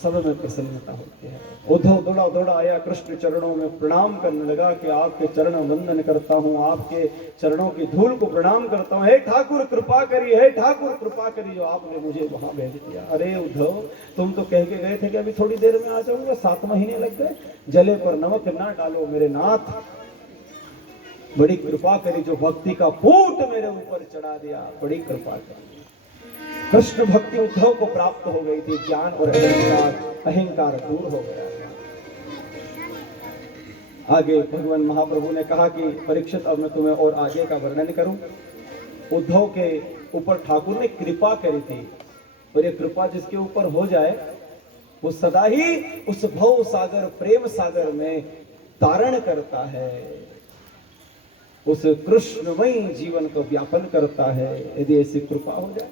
सब में प्रसन्नता होती है। उद्धव दौड़ा दौड़ा आया, कृष्ण चरणों में प्रणाम करने लगा कि आपके चरण वंदन करता हूँ, आपके चरणों की धूल को प्रणाम करता हूँ। हे ठाकुर कृपा करिए, हे ठाकुर कृपा करिए, जो आपने मुझे वहां भेज दिया। अरे उद्धव, तुम तो कह के गए थे कि अभी थोड़ी देर में आ जाऊंगा, 7 महीने लग गए। जले पर नमक ना डालो मेरे नाथ, बड़ी कृपा करी, जो भक्ति का पूत मेरे ऊपर चढ़ा दिया, बड़ी कृपा करी। कृष्ण भक्ति उद्धव को प्राप्त हो गई थी, ज्ञान और अहंकार दूर हो गया। आगे भगवान महाप्रभु ने कहा कि परीक्षित, अब मैं तुम्हें और आगे का वर्णन करूं। उद्धव के ऊपर ठाकुर ने कृपा करी थी, और ये कृपा जिसके ऊपर हो जाए वो सदा ही उस भव सागर प्रेम सागर में तारण करता है, उस कृष्णमयी जीवन को व्यापन करता है, यदि ऐसी कृपा हो जाए।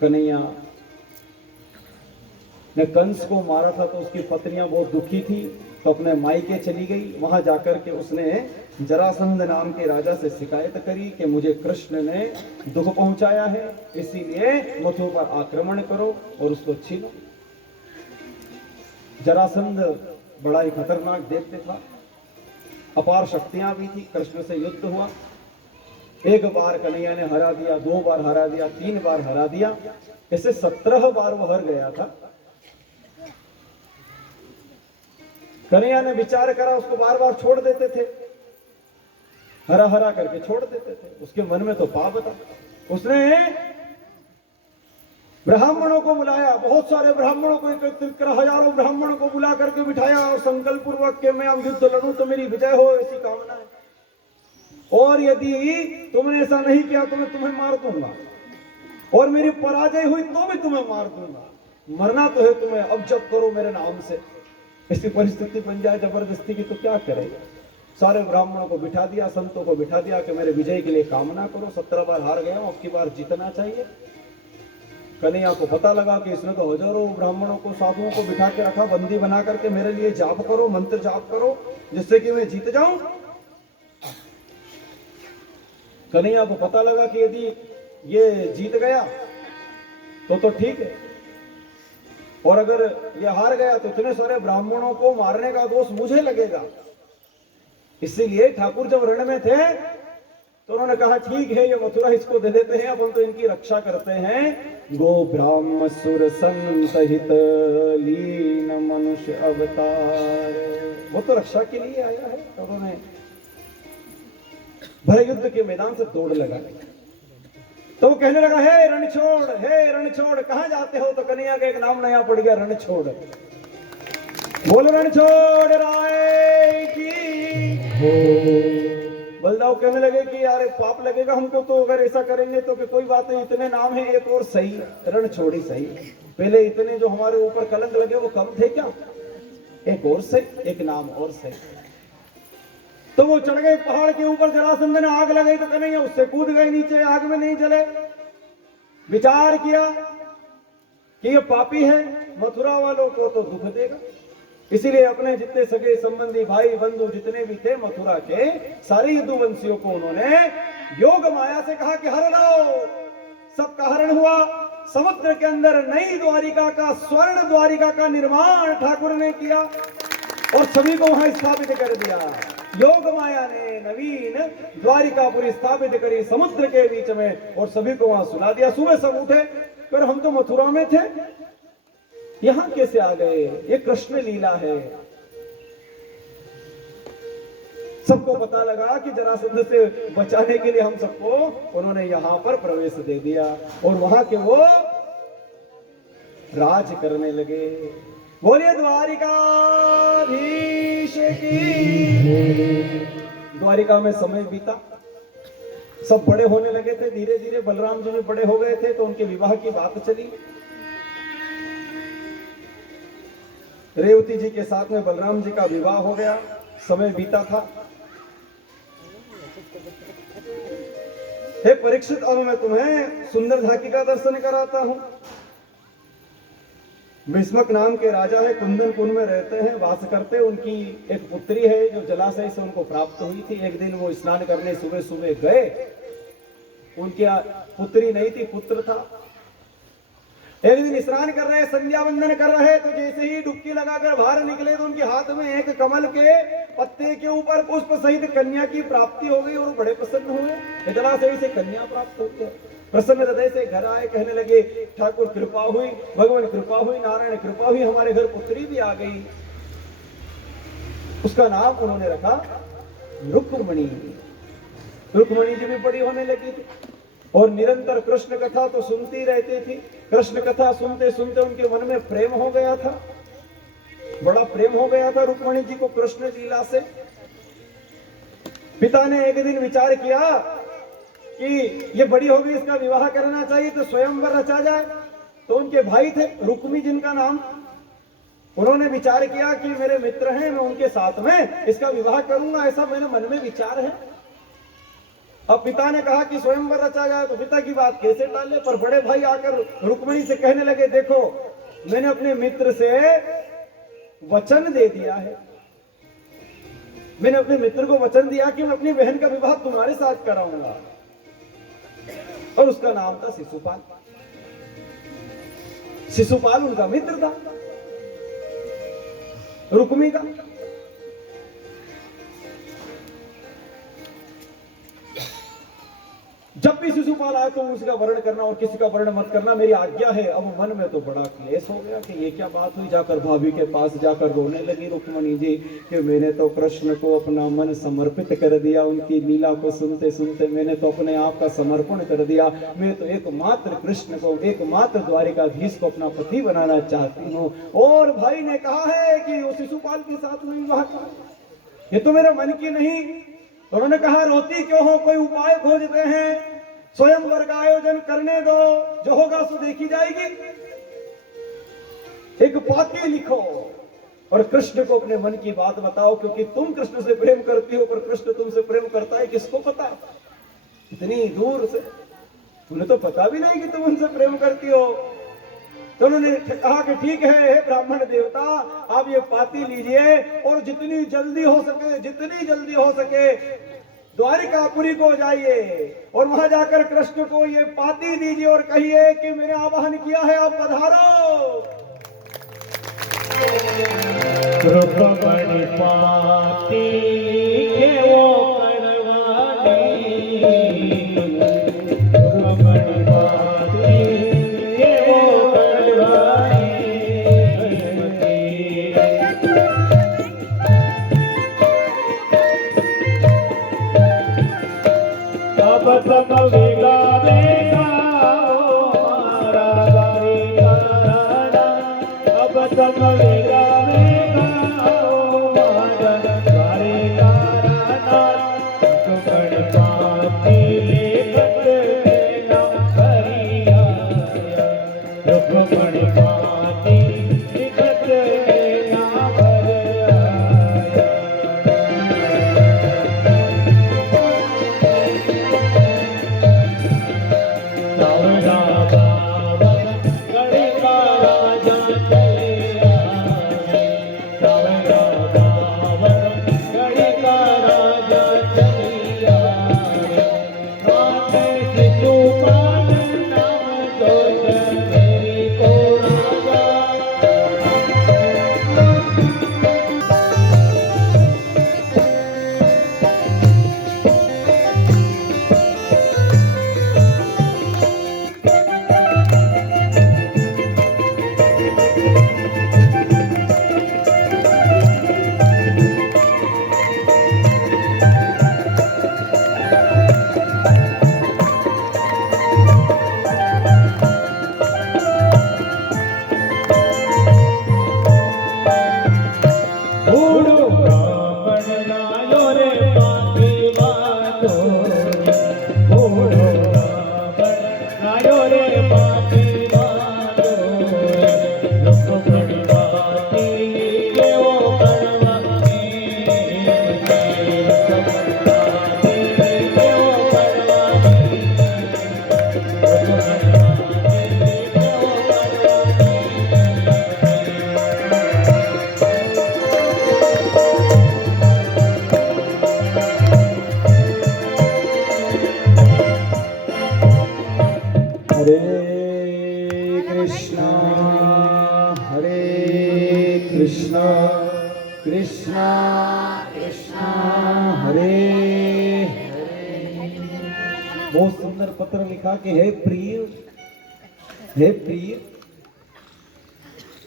कन्हैया ने कंस को मारा था तो उसकी पत्नियां बहुत दुखी थी, तो अपने मायके चली गई। वहां जाकर के उसने जरासंध नाम के राजा से शिकायत करी कि मुझे कृष्ण ने दुख पहुंचाया है, इसीलिए मथुरा पर आक्रमण करो और उसको छीनो। जरासंध बड़ा ही खतरनाक दैत्य था, अपार शक्तियां भी थी। कृष्ण से युद्ध हुआ, एक बार कन्हैया ने हरा दिया, 2 बार हरा दिया, 3 बार हरा दिया, ऐसे 17 बार वो हार गया था। कन्हैया ने विचार करा, उसको बार बार छोड़ देते थे, हरा हरा करके छोड़ देते थे। उसके मन में तो पाप था। उसने ब्राह्मणों को बुलाया, बहुत सारे ब्राह्मणों को एकत्रित कर, हजारों ब्राह्मणों को बुला करके बिठाया और संकल्प पूर्वक के मैं अब युद्ध लड़ूं तो मेरी विजय हो, ऐसी कामना है, और यदि तुमने ऐसा नहीं किया तो मैं तुम्हें मार दूंगा, और मेरी पराजय हुई तो भी तुम्हें मार दूंगा। मरना तो है तुम्हें, अब जब करो मेरे नाम से। ऐसी परिस्थिति बन जाए जबरदस्ती की तो क्या करेगा। सारे ब्राह्मणों को बिठा दिया, संतों को बिठा दिया कि मेरे विजय के लिए कामना करो। 17 बार हार गया हूं, अब की बार जीतना चाहिए। कन्हैया को पता लगा कि इसने तो हजारों ब्राह्मणों को, साधुओं को बिठा के रखा, बंदी बना करके मेरे लिए जाप करो, मंत्र जाप करो, जिससे कि मैं जीत जाऊं। कन्हैया को पता लगा कि यदि ये जीत गया तो ठीक है, और अगर ये हार गया तो इतने सारे ब्राह्मणों को मारने का दोष मुझे लगेगा। इसीलिए ठाकुर जब रण में थे तो उन्होंने कहा ठीक है, ये मथुरा इसको दे देते हैं, अब हम तो इनकी रक्षा करते हैं। गो ब्राह्म सुर संत हित लीन मनुष्य अवतार, वो तो रक्षा के लिए आया है। तो उन्होंने भरे युद्ध के मैदान से दौड़ लगा, तो वो कहने लगा, हे रणछोड़, हे रणछोड़, कहां जाते हो? तो कन्हैया का एक नाम नया पड़ गया, रणछोड़। बोलो रणछोड़ राय की। बलदाव कहने लगे कि यार पाप लगेगा हमको तो अगर ऐसा करेंगे तो, कि कोई बात नहीं, इतने नाम है, एक और सही, रणछोड़ी सही। पहले इतने जो हमारे ऊपर कलंक लगे वो कम थे क्या? एक और सही, एक नाम और सही। तो वो चढ़ गए पहाड़ के ऊपर, जरासंध ने आग लगाई तो कन्हैया उससे कूद गए नीचे, आग में नहीं जले। विचार किया कि ये पापी है, मथुरा वालों को तो दुख देगा, इसीलिए अपने जितने सगे संबंधी भाई बंधु जितने भी थे मथुरा के, सारे यदुवंशियों को उन्होंने योग माया से कहा कि हर लो। सबका हरण हुआ। समुद्र के अंदर नई द्वारिका का, स्वर्ण द्वारिका का निर्माण ठाकुर ने किया और सभी को वहां स्थापित कर दिया। योग माया ने नवीन द्वारिकापुरी स्थापित करी समुद्र के बीच में और सभी को वहां सुला दिया। सुबह सब उठे, पर हम तो मथुरा में थे, यहां कैसे आ गए? ये कृष्ण लीला है। सबको पता लगा कि जरासंध से बचाने के लिए हम सबको उन्होंने यहां पर प्रवेश दे दिया और वहां के वो राज करने लगे। बोलिए द्वारिकाधीश की। द्वारिका में समय बीता, सब बड़े होने लगे थे धीरे धीरे। बलराम जी भी बड़े हो गए थे तो उनके विवाह की बात चली। रेवती जी के साथ में बलराम जी का विवाह हो गया, समय बीता था। हे परीक्षित, अब मैं तुम्हें सुंदर झांकी का दर्शन कराता हूं। भीष्मक नाम के राजा है, कुंदन कुंड में रहते हैं, वास करते। उनकी एक पुत्री है जो जलाशय से उनको प्राप्त हुई थी। एक दिन वो स्नान करने सुबह सुबह गए, उनकी पुत्री नहीं थी, पुत्र था। एक दिन स्नान कर रहे, संध्या वंदन कर रहे, तो जैसे ही डुबकी लगाकर बाहर निकले तो उनके हाथ में एक कमल के पत्ते के ऊपर पुष्प सहित कन्या की प्राप्ति हो गई और वो बड़े प्रसन्न हुए। इतना सही से कन्या प्राप्त हो गया। प्रसन्न हृदय से घर आए, कहने लगे ठाकुर कृपा हुई, भगवान कृपा हुई, नारायण कृपा हुई, हमारे घर पुत्री भी आ गई। उसका नाम उन्होंने रखा रुक्मणी। रुक्मणी जी भी बड़ी होने लगी थी और निरंतर कृष्ण कथा तो सुनती रहती थी। कृष्ण कथा सुनते सुनते उनके मन में प्रेम हो गया था, बड़ा प्रेम हो गया था रुक्मणी जी को कृष्ण लीला से। पिता ने एक दिन विचार किया कि ये बड़ी होगी, इसका विवाह करना चाहिए, तो स्वयंवर रचा जाए। तो उनके भाई थे रुक्मी जिनका नाम, उन्होंने विचार किया कि मेरे मित्र हैं, मैं उनके साथ में इसका विवाह करूंगा, ऐसा मेरे मन में विचार है। अब पिता ने कहा कि स्वयंवर रचा जाए, तो पिता की बात कैसे टाले। पर बड़े भाई आकर रुक्मिणी से कहने लगे, देखो मैंने अपने मित्र से वचन दे दिया है, मैंने अपने मित्र को वचन दिया कि मैं अपनी बहन का विवाह तुम्हारे साथ कराऊंगा। और उसका नाम था शिशुपाल। शिशुपाल उनका मित्र था रुक्मी का। जब भी शिशुपाल आए तो उसका वर्ण करना और किसी का वर्ण मत करना, मेरी आज्ञा है। अब मन में तो बड़ा क्लेश हो गया कि ये क्या बात हुई। जाकर भाभी के पास जाकर रोने लगी रुक्मिणी जी कि मैंने तो कृष्ण को अपना मन समर्पित कर दिया, उनकी लीला को सुनते सुनते मैंने तो अपने आप का समर्पण कर दिया। मैं तो एकमात्र कृष्ण को, एकमात्र द्वारिकाधीश को अपना पति बनाना चाहती हूँ। और भाई ने कहा है कि वो शिशुपाल के साथ में विवाह कर, ये तो मेरे मन की नहीं। तो उन्होंने कहा रोती क्यों हो, कोई उपाय खोजते हैं, स्वयंवर का आयोजन करने दो, जो होगा सो देखी जाएगी। एक पाती लिखो और कृष्ण को अपने मन की बात बताओ, क्योंकि तुम कृष्ण से प्रेम करती हो पर कृष्ण तुमसे प्रेम करता है किसको पता है। इतनी दूर से उन्हें तो पता भी नहीं कि तुम उनसे प्रेम करती हो। तो उन्होंने कहा कि ठीक है ब्राह्मण देवता, आप ये पाती लीजिए और जितनी जल्दी हो सके द्वारिकापुरी को जाइए और वहां जाकर कृष्ण को ये पाती दीजिए और कहिए कि मैंने आवाहन किया है, आप पधारो। रुक्मिणी पाती के वो करवानी, रुक्मिणी पाती के वो करवानी। अब सब वेगा वेगा मारा द्वारिका राजा, अब सब वेगा वेगा मारा द्वारिका राजा। रुक्मिणी पाती लेखत तेरा करिया, रुक्मिणी पाती लेखत तेरा भरिया। को कृष्णा हरे कृष्णा कृष्णा कृष्णा हरे हरे। बहुत सुंदर पत्र लिखा कि हे प्रिय,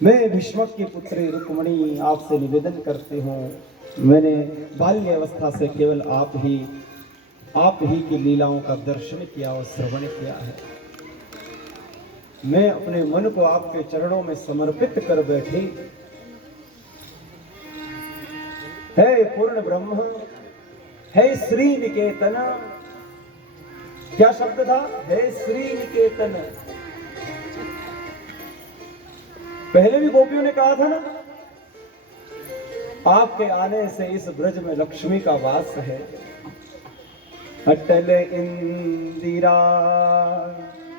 मैं भीष्मक की पुत्री रुक्मणी आपसे निवेदन करती हूँ। मैंने बाल्य अवस्था से केवल आप ही की लीलाओं का दर्शन किया और श्रवण किया है। मैं अपने मन को आपके चरणों में समर्पित कर बैठी। हे पूर्ण ब्रह्म, हे श्री निकेतन, क्या शब्द था? हे श्री निकेतन। पहले भी गोपियों ने कहा था ना, आपके आने से इस ब्रज में लक्ष्मी का वास है। अटल इंदिरा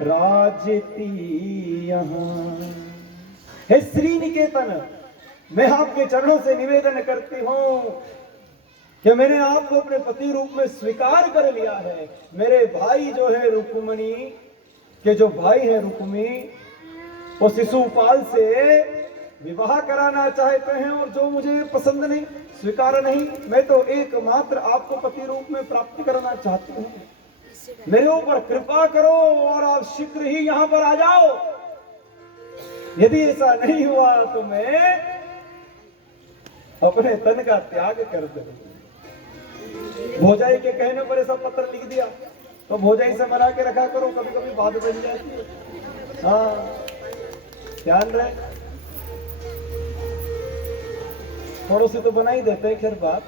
राजती यहाँ। हे श्री निकेतन, मैं आपके चरणों से निवेदन करती हूं कि मैंने आपको अपने पति रूप में स्वीकार कर लिया है। मेरे भाई जो है रुक्मणी के जो भाई है रुक्मी, वो शिशुपाल से विवाह कराना चाहते हैं और जो मुझे पसंद नहीं, स्वीकार नहीं। मैं तो एकमात्र आपको पति रूप में प्राप्त करना चाहती हूँ। मेरे ऊपर कृपा करो और आप शीघ्र ही यहाँ पर आ जाओ। यदि ऐसा नहीं हुआ तो मैं अपने तन का त्याग कर दूंगा। भोजाई के कहने पर ऐसा पत्र लिख दिया तो भोजाई से मना के रखा करो, कभी कभी बात बन जाती है। हाँ, ध्यान रहे। थोड़ो से तो बना ही देते हैं, खैर बात